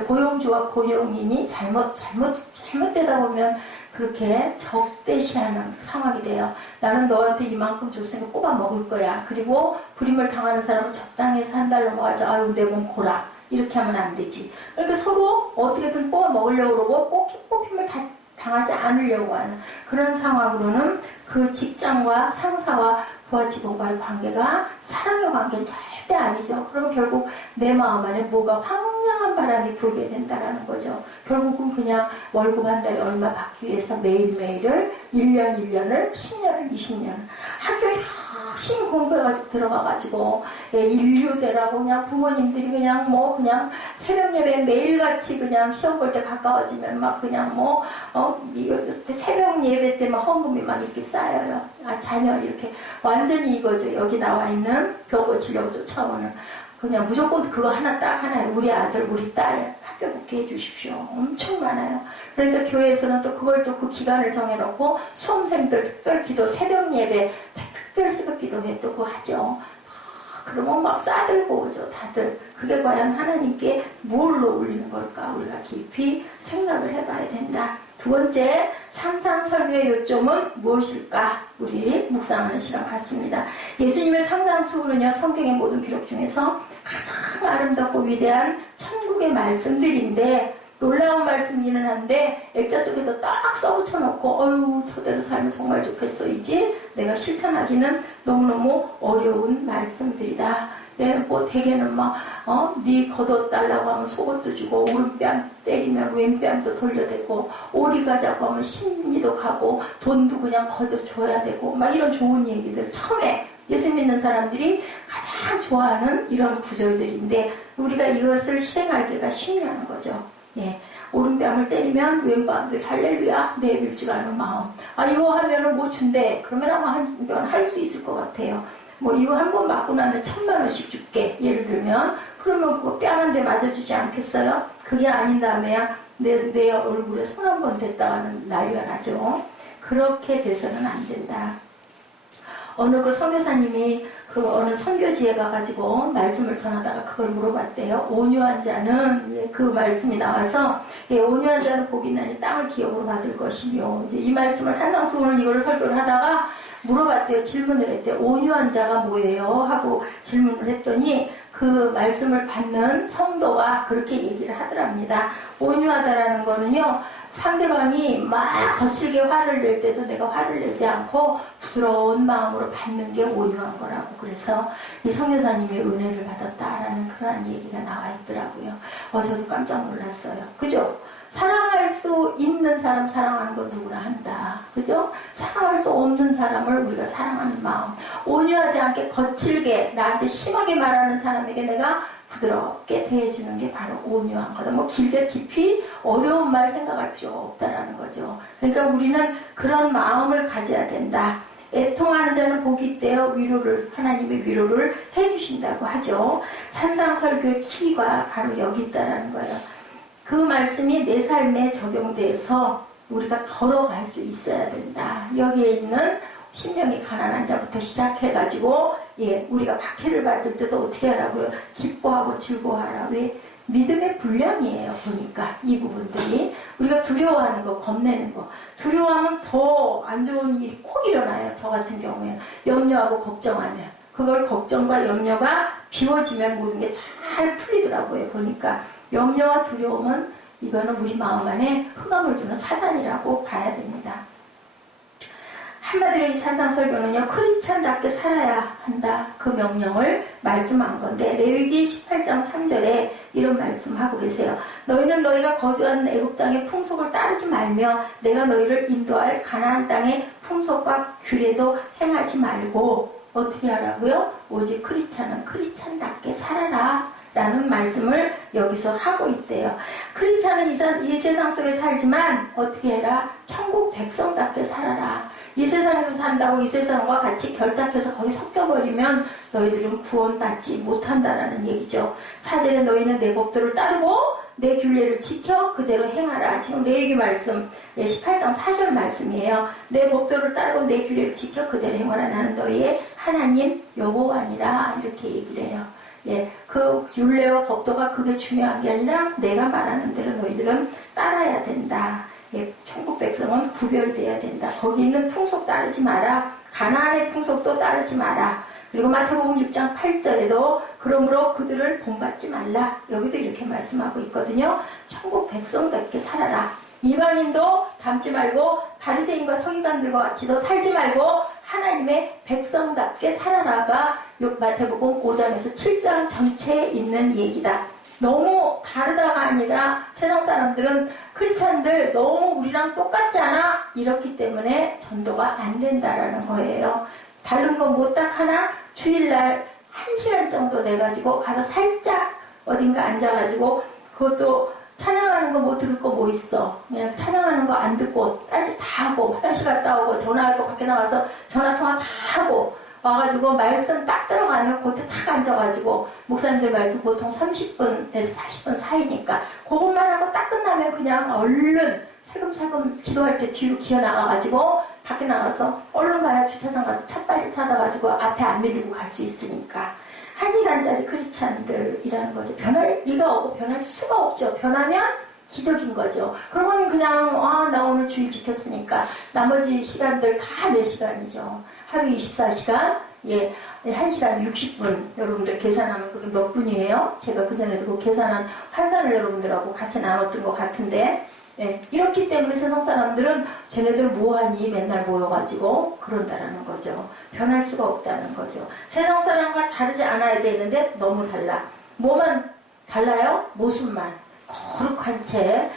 고용주와 고용인이 잘못되다 보면 그렇게 적대시하는 상황이 돼요. 나는 너한테 이만큼 줬으니까 뽑아 먹을 거야. 그리고 불임을 당하는 사람은 적당해서 한 달 넘어가자. 아유 내 몸 고라. 이렇게 하면 안 되지. 그러니까 서로 어떻게든 뽑아 먹으려고 그러고 뽑힘을 당하지 않으려고 하는 그런 상황으로는 그 직장과 상사와 부하 직원과의 관계가 사랑의 관계는 절대 아니죠. 그러면 결국 내 마음 안에 뭐가 황량한 바람이 불게 된다는 거죠. 결국은 그냥 월급 한 달에 얼마 받기 위해서 매일매일을 1년을 10년을 20년 학교에 열심히 공부해가지고 들어가가지고 인류대라고 그냥 부모님들이 그냥 뭐 그냥 새벽 예배 매일같이 그냥 시험 볼 때 가까워지면 막 그냥 뭐 새벽 예배 때 막 헌금이 막 이렇게 쌓여요. 자녀 이렇게 완전히 이거죠. 여기 나와 있는 병 고치려고 쫓아오는 그냥 무조건 그거 하나 딱 하나에 우리 아들, 우리 딸 학교 붙게 해주십시오. 엄청 많아요. 그러니까 교회에서는 또 그걸 또 그 기간을 정해놓고 수험생들 특별 기도, 새벽 예배, 특별 새벽 기도회 또 그거 하죠. 그러면 막 싸들고 오죠, 다들. 그게 과연 하나님께 뭘로 올리는 걸까? 우리가 깊이 생각을 해봐야 된다. 두 번째, 상상 설교의 요점은 무엇일까? 우리 묵상하는 시간 같습니다. 예수님의 상상 수훈은요, 성경의 모든 기록 중에서 가장 아름답고 위대한 천국의 말씀들인데, 놀라운 말씀이기는 한데 액자 속에서 딱 써붙여놓고 어휴 저대로 살면 정말 좋겠어이지 내가 실천하기는 너무너무 어려운 말씀들이다. 예, 뭐 대개는 막 네 겉옷 달라고 하면 속옷도 주고 오른뺨 때리면 왼뺨도 돌려대고 오리 가자고 하면 심리도 가고 돈도 그냥 거저 줘야 되고 막 이런 좋은 얘기들 처음에 예수 믿는 사람들이 가장 좋아하는 이런 구절들인데 우리가 이것을 실행하기가 쉽냐는 거죠. 예, 오른뺨을 때리면 왼뺨도 할렐루야 내빌 줄 아는 마음. 아 이거 하면은 뭐 준대. 그러면 아마 한 번 할 수 있을 것 같아요. 뭐 이거 한 번 맞고 나면 1000,000원씩 줄게. 예를 들면 그러면 그거 뺨 한 대 맞아주지 않겠어요? 그게 아닌 다음에야 내 얼굴에 손 한 번 댔다가는 난리가 나죠. 그렇게 돼서는 안 된다. 어느 그 선교사님이 그 어느 선교지에 가가지고 말씀을 전하다가 그걸 물어봤대요. 온유한 자는 그 말씀이 나와서 온유한 자는 복이 나니 땅을 기업으로 받을 것이며 이제 이 말씀을 산상수훈을 이거를 설교를 하다가 물어봤대요. 질문을 했대요. 온유한 자가 뭐예요? 하고 질문을 했더니 그 말씀을 받는 성도가 그렇게 얘기를 하더랍니다. 온유하다라는 거는요. 상대방이 막 거칠게 화를 낼 때도 내가 화를 내지 않고 부드러운 마음으로 받는 게 온유한 거라고. 그래서 이 성교사님이 은혜를 받았다라는 그러한 얘기가 나와 있더라고요. 저도 깜짝 놀랐어요. 그죠? 사랑할 수 있는 사람 사랑하는 건 누구나 한다. 그죠? 사랑할 수 없는 사람을 우리가 사랑하는 마음. 온유하지 않게 거칠게 나한테 심하게 말하는 사람에게 내가 부드럽게 대해주는 게 바로 온유한 거다. 뭐 길게 깊이 어려운 말 생각할 필요가 없다라는 거죠. 그러니까 우리는 그런 마음을 가져야 된다. 애통하는 자는 복이 있대요. 하나님의 위로를 해주신다고 하죠. 산상설교의 키가 바로 여기 있다라는 거예요. 그 말씀이 내 삶에 적용돼서 우리가 걸어갈 수 있어야 된다. 여기에 있는 심령이 가난한 자부터 시작해가지고 우리가 박해를 받을 때도 어떻게 하라고요? 기뻐하고 즐거워하라. 왜? 믿음의 분량이에요. 보니까 이 부분들이 우리가 두려워하는 거, 겁내는 거, 두려워하면 더 안 좋은 일이 꼭 일어나요. 저 같은 경우에 염려하고 걱정하면 그걸 걱정과 염려가 비워지면 모든 게 잘 풀리더라고요. 보니까 염려와 두려움은 이거는 우리 마음 안에 흑암을 주는 사단이라고 봐야 됩니다. 한마디로 이 산상설교는요, 크리스찬답게 살아야 한다. 그 명령을 말씀한 건데, 레위기 18장 3절에 이런 말씀하고 계세요. 너희는 너희가 거주하는 애굽 땅의 풍속을 따르지 말며, 내가 너희를 인도할 가나안 땅의 풍속과 규례도 행하지 말고, 어떻게 하라고요? 오직 크리스찬은 크리스찬답게 살아라. 라는 말씀을 여기서 하고 있대요. 크리스찬은 이 세상 속에 살지만, 어떻게 해라? 천국 백성답게 살아라. 이 세상에서 산다고 이 세상과 같이 결탁해서 거기 섞여버리면 너희들은 구원받지 못한다라는 얘기죠. 4절에 너희는 내 법도를 따르고 내 규례를 지켜 그대로 행하라. 지금 레위기 말씀 18장 4절 말씀이에요. 내 법도를 따르고 내 규례를 지켜 그대로 행하라. 나는 너희의 하나님 여호와니라. 이렇게 얘기를 해요. 그 율례와 법도가 그게 중요한 게 아니라 내가 말하는 대로 너희들은 따라야 된다. 천국 백성은 구별돼야 된다. 거기 있는 풍속 따르지 마라. 가나안의 풍속도 따르지 마라. 그리고 마태복음 6장 8절에도 그러므로 그들을 본받지 말라. 여기도 이렇게 말씀하고 있거든요. 천국 백성답게 살아라. 이방인도 닮지 말고 바리새인과 서기관들과 같이도 살지 말고 하나님의 백성답게 살아라가 마태복음 5장에서 7장 전체에 있는 얘기다. 너무 다르다가 아니라 세상 사람들은 크리스찬들 너무 우리랑 똑같잖아 이렇기 때문에 전도가 안 된다라는 거예요. 다른 거 뭐 딱 하나 주일날 1시간 정도 내가지고 가서 살짝 어딘가 앉아가지고 그것도 찬양하는 거 뭐 들을 거 뭐 있어. 그냥 찬양하는 거 안 듣고 딴짓 다 하고 화장실 갔다 오고 전화할 거 밖에 나가서 전화통화 다 하고 와가지고 말씀 딱 들어가면 그때 탁 앉아가지고 목사님들 말씀 보통 30분에서 40분 사이니까 그것만 하고 딱 끝나면 그냥 얼른 살금살금 기도할 때 뒤로 기어 나가가지고 밖에 나가서 얼른 가야 주차장 가서 차 빨리 타다 가지고 앞에 안 밀리고 갈 수 있으니까 1시간짜리 크리스찬들이라는 거죠. 변할 리가 없고 변할 수가 없죠. 변하면 기적인 거죠. 그러면 그냥 나 오늘 주일 지켰으니까 나머지 시간들 다 4시간이죠. 하루 24시간, 1시간 60분. 여러분들 계산하면 그게 몇 분이에요? 제가 그 전에도 그 계산한 환산을 여러분들하고 같이 나눴던 것 같은데, 이렇기 때문에 세상 사람들은 쟤네들 뭐하니 맨날 모여가지고 그런다라는 거죠. 변할 수가 없다는 거죠. 세상 사람과 다르지 않아야 되는데 너무 달라. 뭐만 달라요? 모습만. 거룩한 채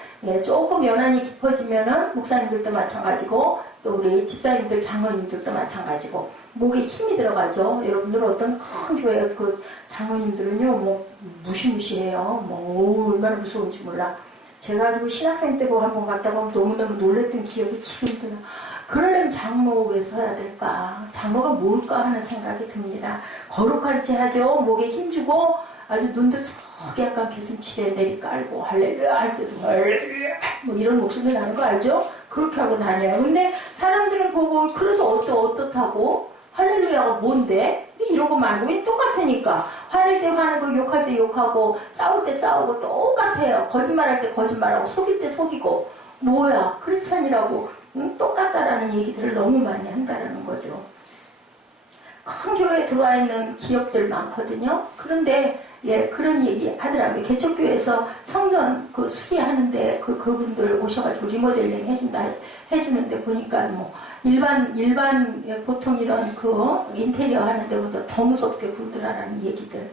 조금 연한이 깊어지면은 목사님들도 마찬가지고 또 우리 집사님들 장로님들도 마찬가지고 목에 힘이 들어가죠. 여러분들 어떤 큰 교회 그 장로님들은요 뭐 무시무시해요. 뭐 얼마나 무서운지 몰라. 제가 가지고 신학생 때 뭐 한번 갔다 보면 너무너무 놀랬던 기억이 지금도 나. 그러려면 장로 왜 서야 될까? 장로가 뭘까 하는 생각이 듭니다. 거룩한 채 하죠. 목에 힘주고 아주 눈도 썩 약간 개슴치레 내리깔고 할렐루야 할 때도 할렐루야 뭐 이런 목소리 나는 거 알죠? 그렇게 하고 다녀요. 근데 사람들은 보고 그래서 어떻다고 할렐루야가 뭔데? 이런 거 말고 똑같으니까 화낼 때 화내고 욕할 때 욕하고 싸울 때 싸우고 똑같아요. 거짓말할 때 거짓말하고 속일 때 속이고 뭐야 크리스찬이라고 똑같다라는 얘기들을 너무 많이 한다라는 거죠. 큰 교회에 들어와 있는 기업들 많거든요. 그런데 그런 얘기 하더라고요. 개척교회에서 성전 그 수리하는데 그분들 오셔가지고 리모델링 해주는데 보니까 뭐 일반 보통 이런 그 인테리어 하는 데보다 더 무섭게 굴더라라는 얘기들.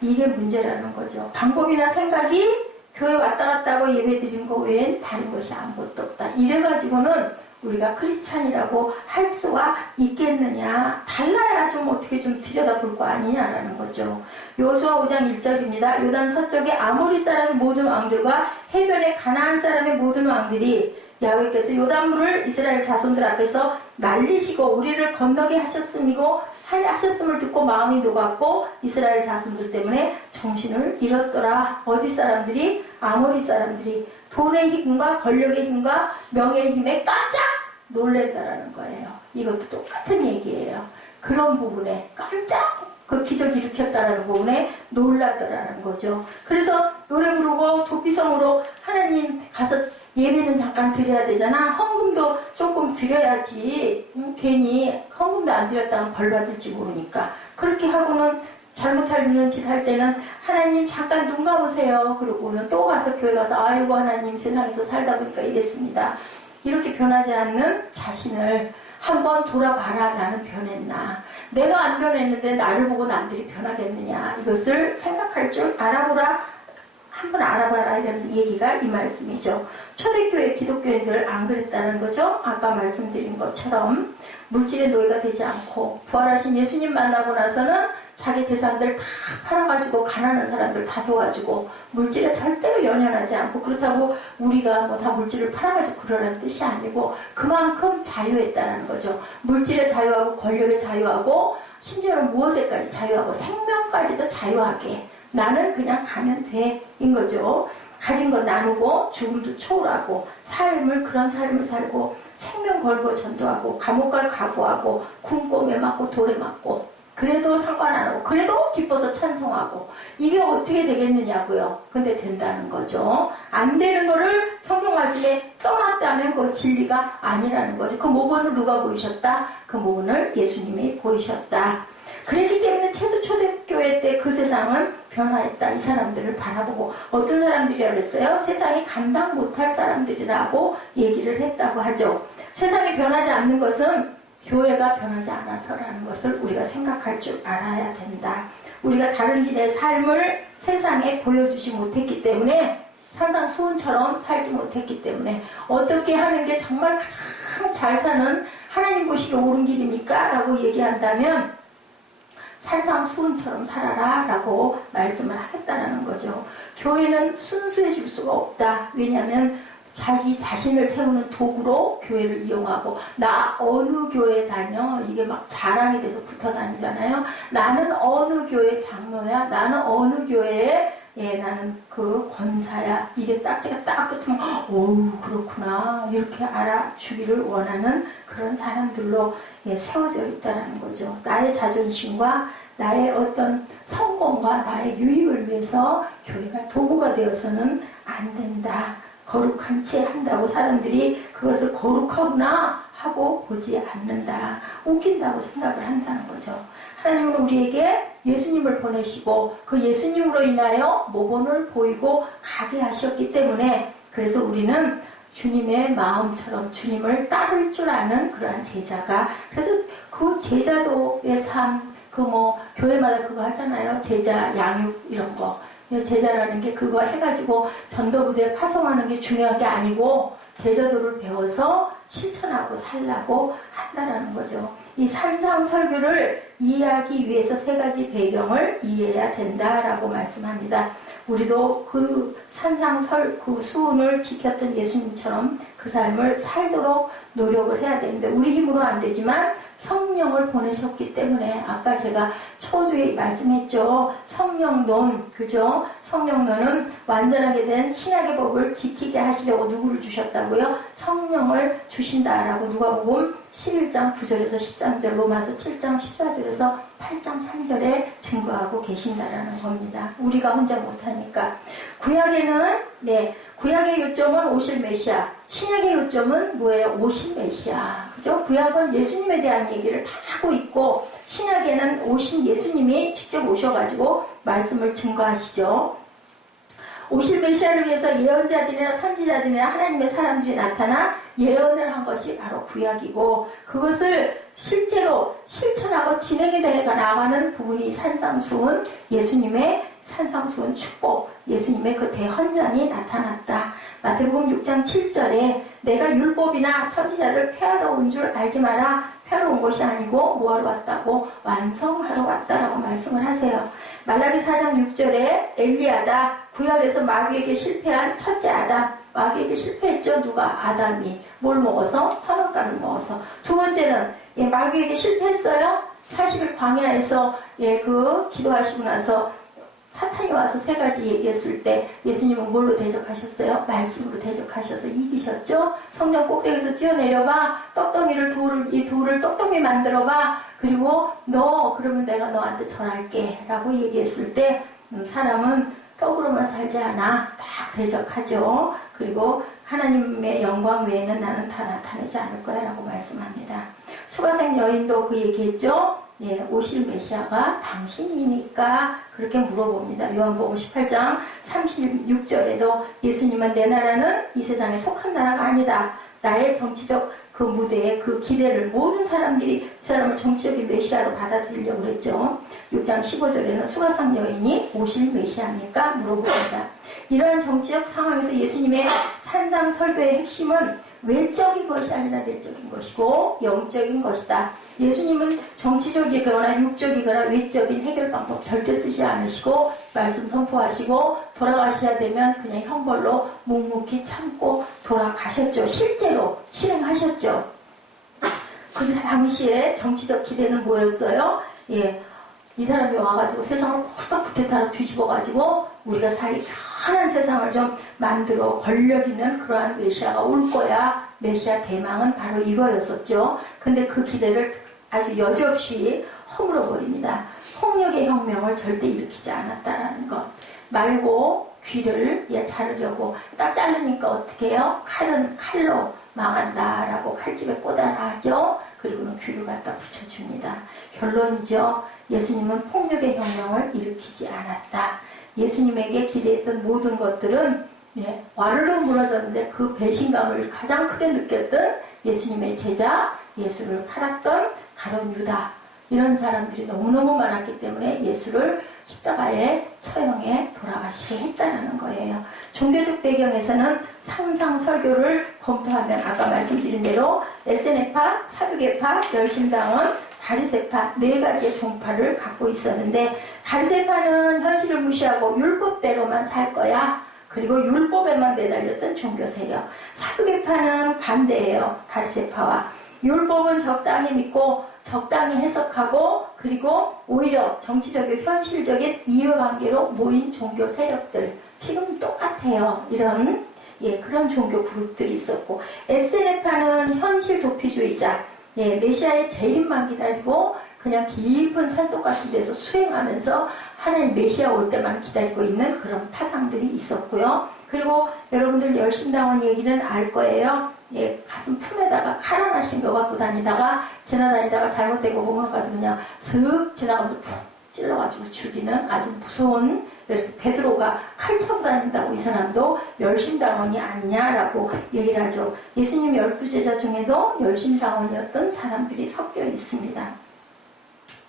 이게 문제라는 거죠. 방법이나 생각이 교회 왔다 갔다 하고 예배 드리는 거 외엔 다른 것이 아무것도 없다. 이래가지고는 우리가 크리스찬이라고 할 수가 있겠느냐. 달라야 좀 어떻게 좀 들여다볼 거 아니냐라는 거죠. 여호수아 5장 1절입니다. 요단 서쪽의 아모리 사람의 모든 왕들과 해변의 가나안 사람의 모든 왕들이 야훼께서 요단물을 이스라엘 자손들 앞에서 말리시고 우리를 건너게 하셨음을 듣고 마음이 녹았고 이스라엘 자손들 때문에 정신을 잃었더라. 어디 사람들이? 아모리 사람들이 돈의 힘과 권력의 힘과 명예의 힘에 깜짝 놀랬다라는 거예요. 이것도 똑같은 얘기예요. 그런 부분에 깜짝 그 기적 일으켰다라는 부분에 놀랐더라는 거죠. 그래서 노래 부르고 도피성으로 하나님 가서 예배는 잠깐 드려야 되잖아. 헌금도 조금 드려야지. 괜히 헌금도 안 드렸다면 벌 받을지 모르니까. 그렇게 하고는 잘못하는 짓 할 때는 하나님 잠깐 눈 감으세요. 그러고는 또 가서 교회 가서 아이고 하나님 세상에서 살다 보니까 이랬습니다. 이렇게 변하지 않는 자신을 한번 돌아봐라. 나는 변했나. 내가 안 변했는데 나를 보고 남들이 변하겠느냐. 이것을 생각할 줄 알아보라. 한번 알아봐라. 이런 얘기가 이 말씀이죠. 초대교회 기독교인들 안 그랬다는 거죠. 아까 말씀드린 것처럼 물질의 노예가 되지 않고 부활하신 예수님 만나고 나서는 자기 재산들 다 팔아가지고 가난한 사람들 다 도와주고 물질에 절대로 연연하지 않고 그렇다고 우리가 뭐 다 물질을 팔아가지고 그러라는 뜻이 아니고 그만큼 자유했다는 거죠. 물질의 자유하고 권력의 자유하고 심지어는 무엇에까지 자유하고 생명까지도 자유하게 나는 그냥 가면 돼 인 거죠. 가진 거 나누고 죽음도 초월하고 그런 삶을 살고 생명 걸고 전도하고 감옥 갈 각오하고 굶고 매 맞고 돌에 맞고 그래도 상관 안 하고 그래도 기뻐서 찬송하고 이게 어떻게 되겠느냐고요. 근데 된다는 거죠. 안 되는 거를 성경 말씀에 써놨다면 그 진리가 아니라는 거죠. 그 모본을 누가 보이셨다? 그 모본을 예수님이 보이셨다. 그랬기 때문에 초대교회 때 그 세상은 변화했다. 이 사람들을 바라보고 어떤 사람들이라고 그랬어요? 세상이 감당 못할 사람들이라고 얘기를 했다고 하죠. 세상이 변하지 않는 것은 교회가 변하지 않아서라는 것을 우리가 생각할 줄 알아야 된다. 우리가 다른 집의 삶을 세상에 보여주지 못했기 때문에 산상수훈처럼 살지 못했기 때문에 어떻게 하는 게 정말 가장 잘 사는 하나님 보시기에 옳은 길입니까? 라고 얘기한다면 산상수훈처럼 살아라 라고 말씀을 하겠다는 거죠. 교회는 순수해질 수가 없다. 왜냐하면 자기 자신을 세우는 도구로 교회를 이용하고, 나 어느 교회 다녀? 이게 막 자랑이 돼서 붙어 다니잖아요. 나는 어느 교회 장로야? 나는 어느 교회에 나는 그 권사야. 이게 딱지가 딱 붙으면 오우 그렇구나 이렇게 알아주기를 원하는 그런 사람들로 세워져 있다는 거죠. 나의 자존심과 나의 어떤 성공과 나의 유익을 위해서 교회가 도구가 되어서는 안 된다. 거룩한 채 한다고 사람들이 그것을 거룩하구나 하고 보지 않는다. 웃긴다고 생각을 한다는 거죠. 하나님은 우리에게 예수님을 보내시고 그 예수님으로 인하여 모본을 보이고 가게 하셨기 때문에, 그래서 우리는 주님의 마음처럼 주님을 따를 줄 아는 그러한 제자가, 그래서 그 제자도의 삶, 교회마다 그거 하잖아요. 제자 양육 이런 거. 제자라는 게 그거 해가지고 전도부대에 파송하는 게 중요한 게 아니고 제자도를 배워서 실천하고 살라고 한다라는 거죠. 이 산상설교를 이해하기 위해서 세 가지 배경을 이해해야 된다라고 말씀합니다. 우리도 그 그 수훈을 지켰던 예수님처럼 그 삶을 살도록 노력을 해야 되는데, 우리 힘으로 안 되지만 성령을 보내셨기 때문에, 아까 제가 초두에 말씀했죠. 성령론, 그죠? 성령론은 완전하게 된 신약의 법을 지키게 하시려고 누구를 주셨다고요? 성령을 주신다라고 누가복음 11장 9절에서 13절, 로마서 7장 14절에서 8장 3절에 증거하고 계신다라는 겁니다. 우리가 혼자 못하니까. 구약의 요점은 오실 메시아, 신약의 요점은 뭐예요? 오신 메시아. 그죠? 구약은 예수님에 대한 얘기를 다 하고 있고, 신약에는 오신 예수님이 직접 오셔가지고 말씀을 증거하시죠. 오실 메시아를 위해서 예언자들이나 선지자들이나 하나님의 사람들이 나타나 예언을 한 것이 바로 구약이고, 그것을 실제로 실천하고 진행이 되어 나가는 부분이 산상수훈, 예수님의 산상수훈 축복, 예수님의 그 대헌장이 나타났다. 마태복음 6장 7절에 내가 율법이나 선지자를 폐하러 온 줄 알지 마라. 폐하러 온 것이 아니고 뭐하러 왔다고? 완성하러 왔다라고 말씀을 하세요. 말라기 4장 6절에 엘리야다. 구약에서 마귀에게 실패한 첫째 아담. 마귀에게 실패했죠. 누가? 아담이. 뭘 먹어서? 선악과를 먹어서. 두 번째는 마귀에게 실패했어요. 40일 광야에서 기도하시고 나서 사탄이 와서 세 가지 얘기했을 때 예수님은 뭘로 대적하셨어요? 말씀으로 대적하셔서 이기셨죠? 성령 꼭대기에서 뛰어내려봐. 이 돌을 떡덩이 만들어봐. 그리고 그러면 내가 너한테 절할게 라고 얘기했을 때 사람은 떡으로만 살지 않아. 딱 대적하죠. 그리고 하나님의 영광 외에는 나는 다 나타내지 않을 거야 라고 말씀합니다. 수가생 여인도 그 얘기했죠. 오실 메시아가 당신이니까 그렇게 물어봅니다. 요한복음 18장 36절에도 예수님은 내 나라는 이 세상에 속한 나라가 아니다. 나의 정치적 그 무대에 그 기대를 모든 사람들이 이 사람을 정치적인 메시아로 받아들이려고 그랬죠. 6장 15절에는 수가상 여인이 오실 메시아입니까? 물어봅니다. 이러한 정치적 상황에서 예수님의 산상 설교의 핵심은 외적인 것이 아니라 내적인 것이고 영적인 것이다. 예수님은 정치적이거나 육적이거나 외적인 해결 방법 절대 쓰지 않으시고 말씀 선포하시고 돌아가셔야 되면 그냥 형벌로 묵묵히 참고 돌아가셨죠. 실제로 실행하셨죠. 그 당시에 정치적 기대는 뭐였어요? 이 사람이 와가지고 세상을 홀딱 구태타로 뒤집어가지고 우리가 살기 편한 세상을 좀 만들어 권력 있는 그러한 메시아가 올 거야. 메시아 대망은 바로 이거였었죠. 근데 그 기대를 아주 여지없이 허물어버립니다. 폭력의 혁명을 절대 일으키지 않았다라는 것 말고 귀를 자르려고 딱 자르니까 어떻게 해요? 칼은 칼로 망한다라고 칼집에 꽂아놔죠. 그리고는 귀를 갖다 붙여줍니다. 결론이죠. 예수님은 폭력의 혁명을 일으키지 않았다. 예수님에게 기대했던 모든 것들은 와르르 무너졌는데 그 배신감을 가장 크게 느꼈던 예수님의 제자, 예수를 팔았던 가룟 유다, 이런 사람들이 너무너무 많았기 때문에 예수를 십자가에 처형해 돌아가시게 했다는 거예요. 종교적 배경에서는 상상 설교를 검토하면 아까 말씀드린 대로 에세네파, 사두개파, 열심당은 바리새파 네 가지의 종파를 갖고 있었는데, 바리새파는 현실을 무시하고 율법대로만 살 거야. 그리고 율법에만 매달렸던 종교 세력. 사두개파는 반대예요. 바리새파와. 율법은 적당히 믿고 적당히 해석하고 그리고 오히려 정치적이고 현실적인 이해관계로 모인 종교 세력들. 지금 똑같아요. 이런 그런 종교 그룹들이 있었고, SNF파는 현실 도피주의자. 메시아의 재림만 기다리고 그냥 깊은 산속 같은 데서 수행하면서 하나님 메시아 올 때만 기다리고 있는 그런 파당들이 있었고요. 그리고 여러분들 열심당원 얘기는 알 거예요. 가슴 품에다가 칼 하나씩 넣어갖고 다니다가 지나다니다가 잘못된 거 보면 가서 그냥 슥 지나가면서 푹 찔러가지고 죽이는 아주 무서운, 그래서 베드로가 칼 차고 다닌다고 이 사람도 열심당원이 아니냐라고 얘기를 하죠. 예수님 12제자 중에도 열심당원이었던 사람들이 섞여 있습니다.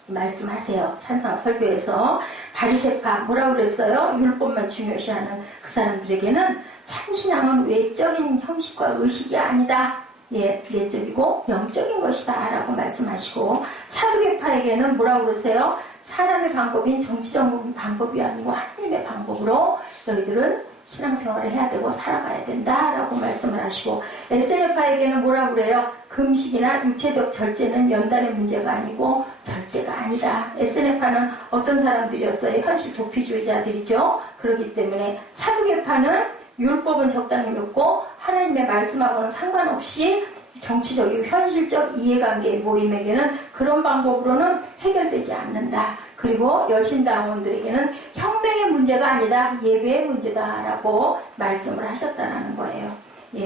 말씀하세요. 산상 설교에서 바리새파 뭐라고 그랬어요? 율법만 중요시하는 그 사람들에게는 참신앙은 외적인 형식과 의식이 아니다. 내적이고 영적인 것이다 라고 말씀하시고, 사두개파에게는 뭐라고 그러세요? 사람의 방법인 정치적인 방법이 아니고 하나님의 방법으로 너희들은 신앙생활을 해야 되고 살아가야 된다라고 말씀을 하시고, SNF파에게는 뭐라고 그래요? 금식이나 육체적 절제는 연단의 문제가 아니고 절제가 아니다. SNF파는 어떤 사람들이었어요? 현실 도피주의자들이죠. 그렇기 때문에 사두개파는 율법은 적당히 믿고 하나님의 말씀하고는 상관없이 정치적이고 현실적 이해관계의 모임에게는 그런 방법으로는 해결되지 않는다. 그리고 열심당원들에게는 혁명의 문제가 아니다. 예배의 문제다라고 말씀을 하셨다는 거예요.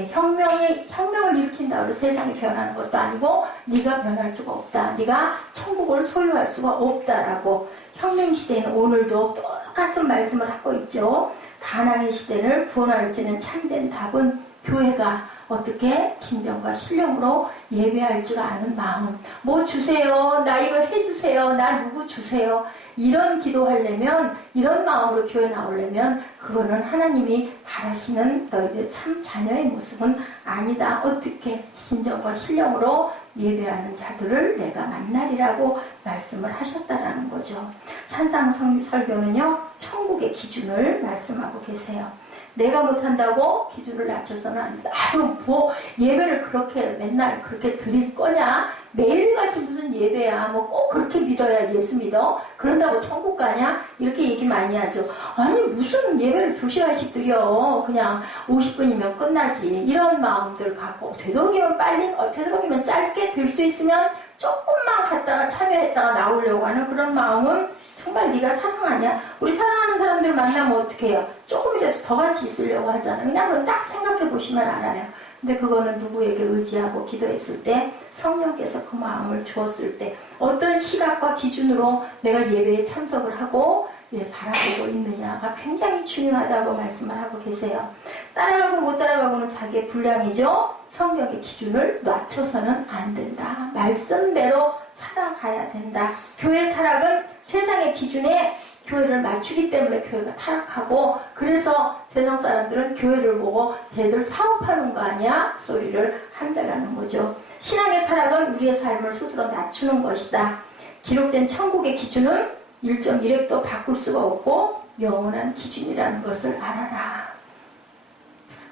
혁명을 일으킨다고 세상이 변하는 것도 아니고 네가 변할 수가 없다. 네가 천국을 소유할 수가 없다라고. 혁명 시대는 오늘도 똑같은 말씀을 하고 있죠. 반항의 시대를 구원할 수 있는 참된 답은 교회가 어떻게 진정과 신령으로 예배할 줄 아는 마음. 뭐 주세요. 나 이거 해주세요. 나 누구 주세요. 이런 기도하려면, 이런 마음으로 교회 나오려면 그거는 하나님이 바라시는 너희들 참 자녀의 모습은 아니다. 어떻게 진정과 신령으로 예배하는 자들을 내가 만나리라고 말씀을 하셨다라는 거죠. 산상 설교는요, 천국의 기준을 말씀하고 계세요. 내가 못한다고 기준을 낮춰서는 안 된다. 아유, 뭐 예배를 그렇게 맨날 그렇게 드릴 거냐? 매일같이 무슨 예배야? 뭐 꼭 그렇게 믿어야 예수 믿어? 그런다고 천국 가냐? 이렇게 얘기 많이 하죠. 아니, 무슨 예배를 2시간씩 드려? 그냥 50분이면 끝나지. 이런 마음들 갖고 되도록이면 빨리, 되도록이면 짧게 들 수 있으면 조금만 갔다가 참여했다가 나오려고 하는 그런 마음은 정말 네가 사랑하냐? 우리 사랑하는 사람들 만나면 어떻게 해요? 조금이라도 더 같이 있으려고 하잖아요. 그냥 그건 딱 생각해 보시면 알아요. 근데 그거는 누구에게 의지하고 기도했을 때, 성령께서 그 마음을 주었을 때 어떤 시각과 기준으로 내가 예배에 참석을 하고 바라보고 있느냐가 굉장히 중요하다고 말씀을 하고 계세요. 따라가고 못 따라가고는 자기의 분량이죠. 성경의 기준을 낮춰서는 안 된다. 말씀대로 살아가야 된다. 교회 타락은 세상의 기준에 교회를 맞추기 때문에 교회가 타락하고, 그래서 세상 사람들은 교회를 보고 쟤들 사업하는 거 아니야? 소리를 한다라는 거죠. 신앙의 타락은 우리의 삶을 스스로 낮추는 것이다. 기록된 천국의 기준은 1.1획도 바꿀 수가 없고 영원한 기준이라는 것을 알아라.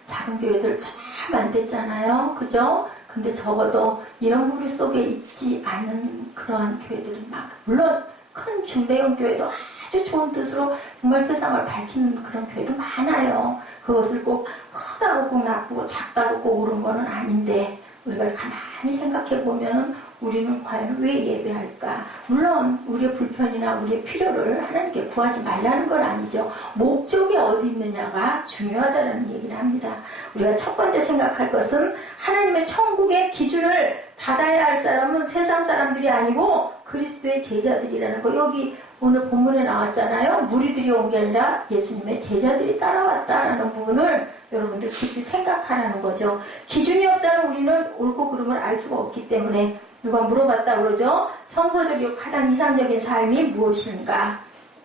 작은 교회들 참 안 됐잖아요. 그죠? 근데 적어도 이런 무리 속에 있지 않은 그러한 교회들이 막, 물론 큰 중대형 교회도 아주 좋은 뜻으로 정말 세상을 밝히는 그런 교회도 많아요. 그것을 꼭 크다고 꼭 나쁘고 작다고 꼭 옳은 거는 아닌데, 우리가 가만히 생각해 보면 우리는 과연 왜 예배할까? 물론 우리의 불편이나 우리의 필요를 하나님께 구하지 말라는 건 아니죠. 목적이 어디 있느냐가 중요하다는 얘기를 합니다. 우리가 첫 번째 생각할 것은 하나님의 천국의 기준을 받아야 할 사람은 세상 사람들이 아니고 그리스도의 제자들이라는 거. 여기 오늘 본문에 나왔잖아요. 무리들이 온 게 아니라 예수님의 제자들이 따라왔다라는 부분을 여러분들 깊이 생각하라는 거죠. 기준이 없다는 우리는 옳고 그름을 알 수가 없기 때문에, 누가 물어봤다 그러죠. 성서적이고 가장 이상적인 삶이 무엇인가?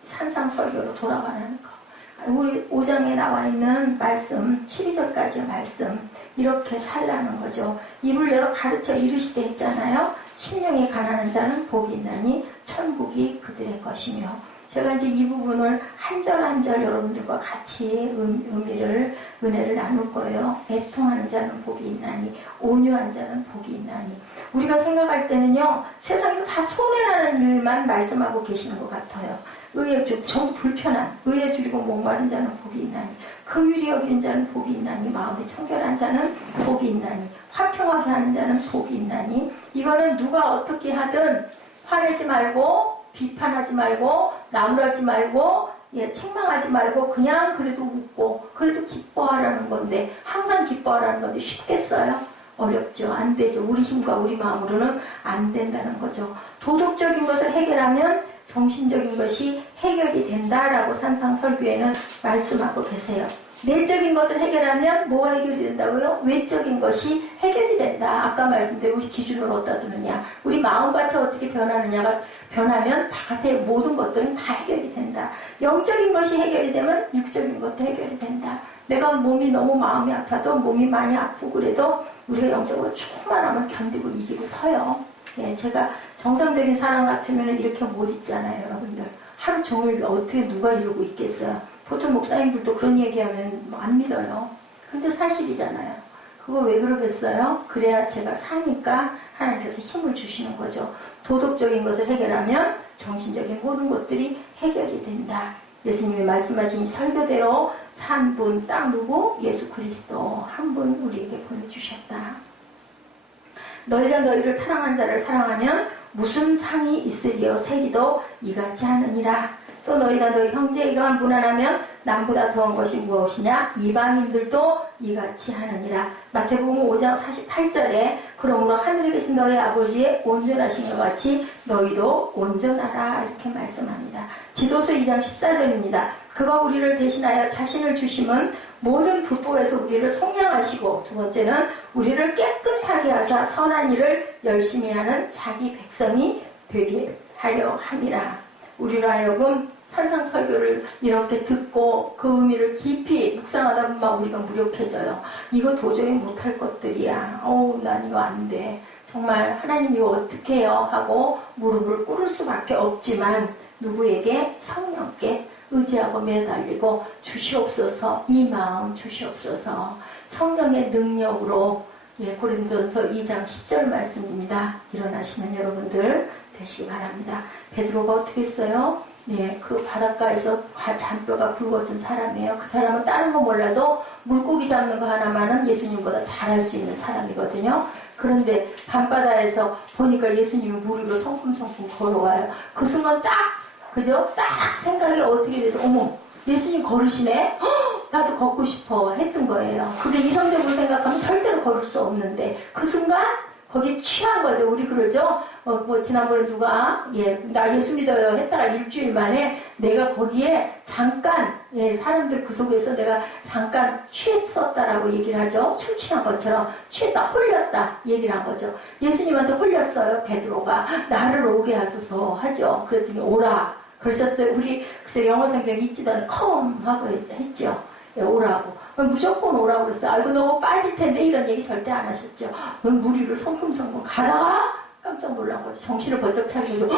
산상설교로 돌아가는 거. 우리 5장에 나와 있는 말씀, 12절까지의 말씀, 이렇게 살라는 거죠. 입을 열어 가르쳐 이르시되 했잖아요. 심령이 가난한 자는 복이 있나니 천국이 그들의 것이며, 제가 이제 이 부분을 한 절 한 절 여러분들과 같이 은혜를 나눌 거예요. 애통하는 자는 복이 있나니, 온유한 자는 복이 있나니. 우리가 생각할 때는요, 세상에서 다 손해나는 일만 말씀하고 계시는 것 같아요. 전부 불편한, 의에 줄이고 목마른 자는 복이 있나니, 긍휼히 여기는 자는 복이 있나니, 마음이 청결한 자는 복이 있나니, 화평하게 하는 자는 복이 있나니. 이거는 누가 어떻게 하든 화내지 말고, 비판하지 말고, 나무라지 말고, 책망하지 말고, 그냥 그래도 웃고, 그래도 기뻐하라는 건데, 항상 기뻐하라는 건데, 쉽겠어요? 어렵죠. 안 되죠. 우리 힘과 우리 마음으로는 안 된다는 거죠. 도덕적인 것을 해결하면 정신적인 것이 해결이 된다라고 산상설교에는 말씀하고 계세요. 내적인 것을 해결하면 뭐가 해결이 된다고요? 외적인 것이 해결이 된다. 아까 말씀드린 우리 기준을 어디다 두느냐, 우리 마음밭이 어떻게 변하느냐가 변하면 바깥의 모든 것들은 다 해결이 된다. 영적인 것이 해결이 되면 육적인 것도 해결이 된다. 내가 몸이 너무 마음이 아파도, 몸이 많이 아프고 그래도 우리가 영적으로 충만하면 견디고 이기고 서요. 제가 정상적인 사람 같으면 이렇게 못 있잖아요, 여러분들. 하루 종일 어떻게 누가 이러고 있겠어요. 보통 목사님들도 그런 얘기하면 안 믿어요. 근데 사실이잖아요. 그거 왜 그러겠어요? 그래야 제가 사니까 하나님께서 힘을 주시는 거죠. 도덕적인 것을 해결하면 정신적인 모든 것들이 해결이 된다. 예수님이 말씀하신 이 설교대로 산 분 딱 누구? 예수 그리스도 한 분 우리에게 보내주셨다. 너희가 너희를 사랑한 자를 사랑하면 무슨 상이 있으리요? 세리도 이같이 하느니라. 또 너희가 너희 형제가 무난하면 남보다 더한 것이 무엇이냐? 이방인들도 이같이 하느니라. 마태복음 5장 48절에 그러므로 하늘에 계신 너희 아버지의 온전하신 것 같이 너희도 온전하라 이렇게 말씀합니다. 디도서 2장 14절입니다. 그가 우리를 대신하여 자신을 주심은 모든 불법에서 우리를 속량하시고, 두 번째는 우리를 깨끗하게 하사 선한 일을 열심히 하는 자기 백성이 되게 하려 함이라. 우리로 하여금 산상설교를 이렇게 듣고 그 의미를 깊이 묵상하다 보면 우리가 무력해져요. 이거 도저히 못할 것들이야. 난 이거 안 돼. 정말 하나님 이거 어떻게 해요? 하고 무릎을 꿇을 수밖에 없지만 누구에게? 성령께 의지하고 매달리고 주시옵소서, 이 마음 주시옵소서. 성령의 능력으로, 고린도전서 2장 10절 말씀입니다. 일어나시는 여러분들 되시기 바랍니다. 베드로가 어떻게 했어요? 그 바닷가에서 잔뼈가 굵었던 사람이에요. 그 사람은 다른 거 몰라도 물고기 잡는 거 하나만은 예수님보다 잘할 수 있는 사람이거든요. 그런데 밤바다에서 보니까 예수님이 물 위로 성큼성큼 걸어와요. 그 순간 그죠? 딱 생각이 어떻게 돼서, 어머, 예수님 걸으시네? 나도 걷고 싶어 했던 거예요. 그게 이성적으로 생각하면 절대로 걸을 수 없는데, 그 순간 거기에 취한 거죠. 우리 그러죠? 지난번에 누가, 나 예수 믿어요 했다가 일주일 만에 내가 거기에 잠깐, 사람들 그 속에서 내가 잠깐 취했었다라고 얘기를 하죠. 술 취한 것처럼 취했다, 홀렸다 얘기를 한 거죠. 예수님한테 홀렸어요, 베드로가. 나를 오게 하소서 하죠. 그랬더니 오라 그러셨어요. 우리 그래서 영어 성경 읽지도 않은 come 하고 했죠. 오라고. 무조건 오라고 그랬어요. 아이고 너무 빠질 텐데 이런 얘기 절대 안 하셨죠. 물 위로 성큼성큼 가다가 깜짝 놀란 거죠. 정신을 번쩍 차리고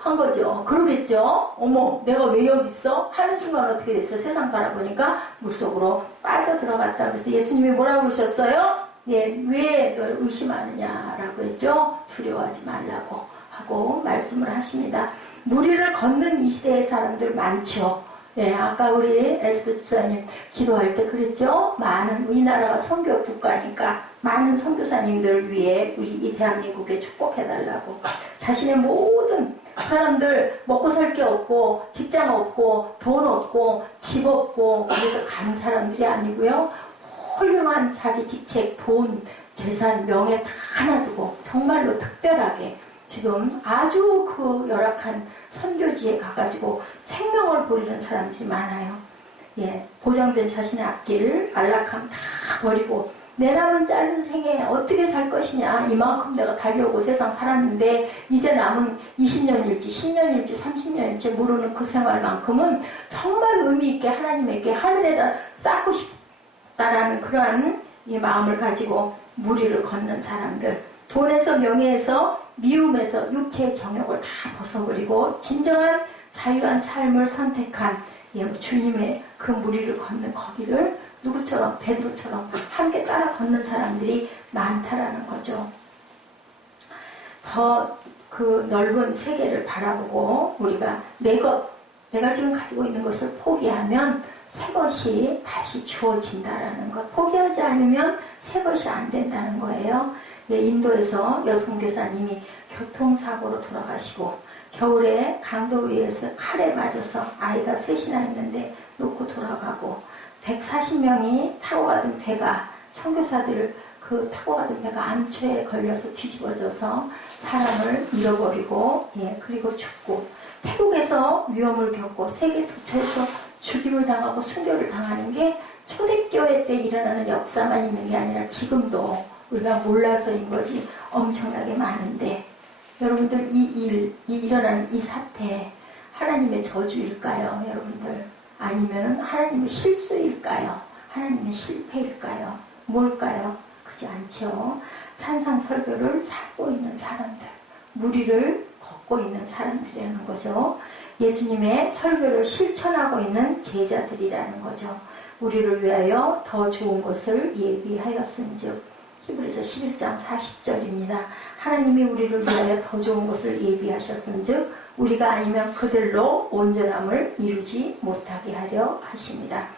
한 거죠. 그러겠죠. 어머 내가 왜 여기 있어? 하는 순간 어떻게 됐어요? 세상 바라보니까 물속으로 빠져 들어갔다. 그래서 예수님이 뭐라고 그러셨어요? 왜 널 의심하느냐라고 했죠. 두려워하지 말라고 하고 말씀을 하십니다. 물 위를 걷는 이 시대의 사람들 많죠. 아까 우리 에스더 집사님 기도할 때 그랬죠? 이 나라가 선교 국가니까 많은 선교사님들을 위해 우리 이 대한민국에 축복해달라고. 자신의 모든 사람들 먹고 살 게 없고, 직장 없고, 돈 없고, 집 없고, 그래서 간 사람들이 아니고요. 훌륭한 자기 직책, 돈, 재산, 명예 다 하나 두고 정말로 특별하게 지금 아주 그 열악한 선교지에 가가지고 생명을 버리는 사람들이 많아요. 보장된 자신의 앞길을 안락함 다 버리고 내 남은 짧은 생에 어떻게 살 것이냐, 이만큼 내가 달려오고 세상 살았는데 이제 남은 20년일지 10년일지 30년일지 모르는 그 생활만큼은 정말 의미있게 하나님에게 하늘에다 쌓고 싶다라는 그러한 이 마음을 가지고 무리를 걷는 사람들, 돈에서 명예에서 미움에서 육체의 정욕을 다 벗어버리고 진정한 자유한 삶을 선택한 주님의 그 무리를 걷는 거기를 누구처럼 베드로처럼 함께 따라 걷는 사람들이 많다라는 거죠. 더 그 넓은 세계를 바라보고 우리가 내가 지금 가지고 있는 것을 포기하면 새 것이 다시 주어진다라는 것. 포기하지 않으면 새 것이 안 된다는 거예요. 인도에서 여성 교사님이 교통사고로 돌아가시고 겨울에 강도 위에서 칼에 맞아서 아이가 셋이나 있는데 놓고 돌아가고 140명이 타고 가던 배가 선교사들 그 타고 가던 배가 암초에 걸려서 뒤집어져서 사람을 잃어버리고 그리고 죽고 태국에서 위험을 겪고 세계 도처에서 죽임을 당하고 순교를 당하는 게 초대교회 때 일어나는 역사만 있는 게 아니라 지금도 우리가 몰라서인 거지 엄청나게 많은데 여러분들 이 일어나는 이 사태 하나님의 저주일까요? 여러분들 아니면 하나님의 실수일까요? 하나님의 실패일까요? 뭘까요? 그렇지 않죠. 산상설교를 살고 있는 사람들, 무리를 걷고 있는 사람들이라는 거죠. 예수님의 설교를 실천하고 있는 제자들이라는 거죠. 우리를 위하여 더 좋은 것을 예비하였은즉 히브리서 11장 40절입니다. 하나님이 우리를 위하여 더 좋은 것을 예비하셨은즉 우리가 아니면 그들로 온전함을 이루지 못하게 하려 하십니다.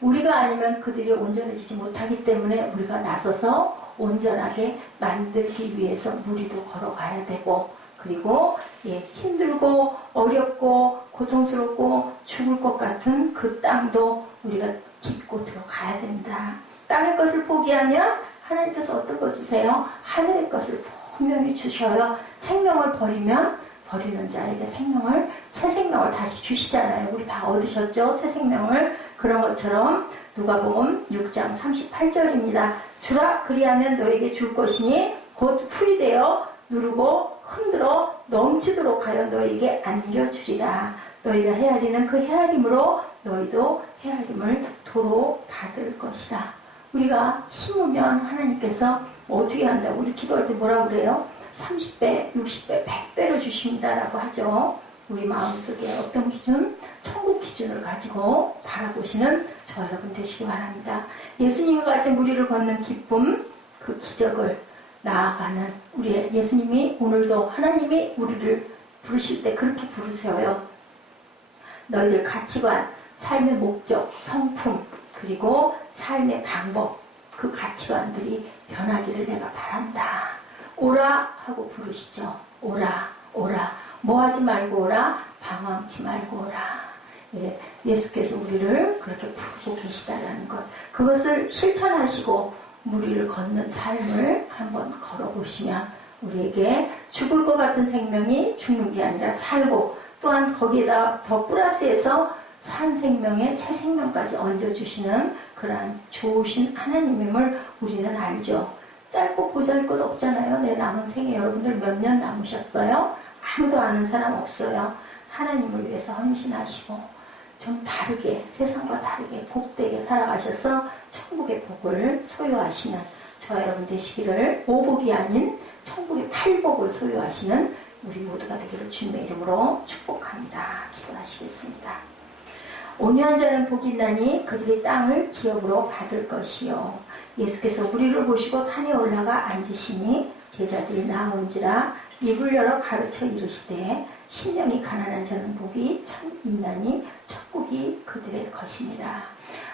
우리가 아니면 그들이 온전해지지 못하기 때문에 우리가 나서서 온전하게 만들기 위해서 무리도 걸어가야 되고 그리고 힘들고 어렵고 고통스럽고 죽을 것 같은 그 땅도 우리가 딛고 들어가야 된다. 땅의 것을 포기하면 하나님께서 어떤 거 주세요? 하늘의 것을 분명히 주셔요. 생명을 버리면 버리는 자에게 새 생명을 다시 주시잖아요. 우리 다 얻으셨죠? 새 생명을. 그런 것처럼 누가복음 6장 38절입니다. 주라 그리하면 너에게 줄 것이니 곧 후이되어 누르고 흔들어 넘치도록 하여 너에게 안겨주리라. 너희가 헤아리는 그 헤아림으로 너희도 헤아림을 도로 받을 것이다. 우리가 심으면 하나님께서 어떻게 한다고 우리 기도할 때 뭐라 그래요? 30배, 60배, 100배로 주십니다라고 하죠. 우리 마음속에 어떤 기준? 천국 기준을 가지고 바라보시는 저 여러분 되시기 바랍니다. 예수님과 같이 무리를 걷는 기쁨, 그 기적을 나아가는 우리의 예수님이 오늘도 하나님이 우리를 부르실 때 그렇게 부르세요. 너희들 가치관, 삶의 목적, 성품, 그리고 삶의 방법, 그 가치관들이 변하기를 내가 바란다. 오라 하고 부르시죠. 오라, 오라. 뭐 하지 말고 오라, 방황치 말고 오라. 예수께서 우리를 그렇게 부르고 계시다라는 것. 그것을 실천하시고 무리를 걷는 삶을 한번 걸어보시면 우리에게 죽을 것 같은 생명이 죽는 게 아니라 살고 또한 거기에다 더 플러스해서 산 생명에 새 생명까지 얹어주시는 그러한 좋으신 하나님임을 우리는 알죠. 짧고 보잘것 없잖아요. 내 남은 생에 여러분들 몇 년 남으셨어요? 아무도 아는 사람 없어요. 하나님을 위해서 헌신하시고 좀 다르게 세상과 다르게 복되게 살아가셔서 천국의 복을 소유하시는 저 여러분 되시기를 오복이 아닌 천국의 팔복을 소유하시는 우리 모두가 되기를 주님의 이름으로 축복합니다. 기도하시겠습니다. 온유한 자는 복이 있나니 그들이 땅을 기업으로 받을 것이요. 예수께서 우리를 보시고 산에 올라가 앉으시니 제자들이 나온지라 입을 열어 가르쳐 이르시되 심령이 가난한 자는 복이 참 있나니 천국이 그들의 것이니라.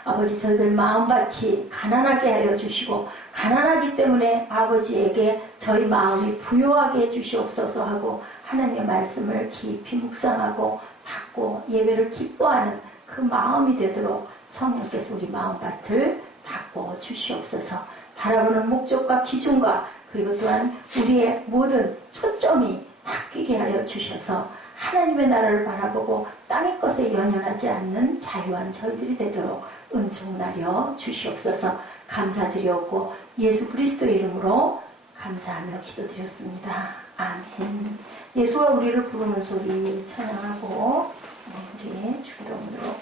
아버지 저희들 마음밭이 가난하게 하여 주시고 가난하기 때문에 아버지에게 저희 마음이 부요하게 해주시옵소서 하고 하나님의 말씀을 깊이 묵상하고 받고 예배를 기뻐하는 그 마음이 되도록 성령께서 우리 마음밭을 바꿔 주시옵소서. 바라보는 목적과 기준과 그리고 또한 우리의 모든 초점이 바뀌게 하여 주셔서 하나님의 나라를 바라보고 땅의 것에 연연하지 않는 자유한 저희들이 되도록 은총나려 주시옵소서. 감사드리옵고 예수 그리스도의 이름으로 감사하며 기도드렸습니다. 아멘. 예수가 우리를 부르는 소리 찬양하고 우리 주기도문으로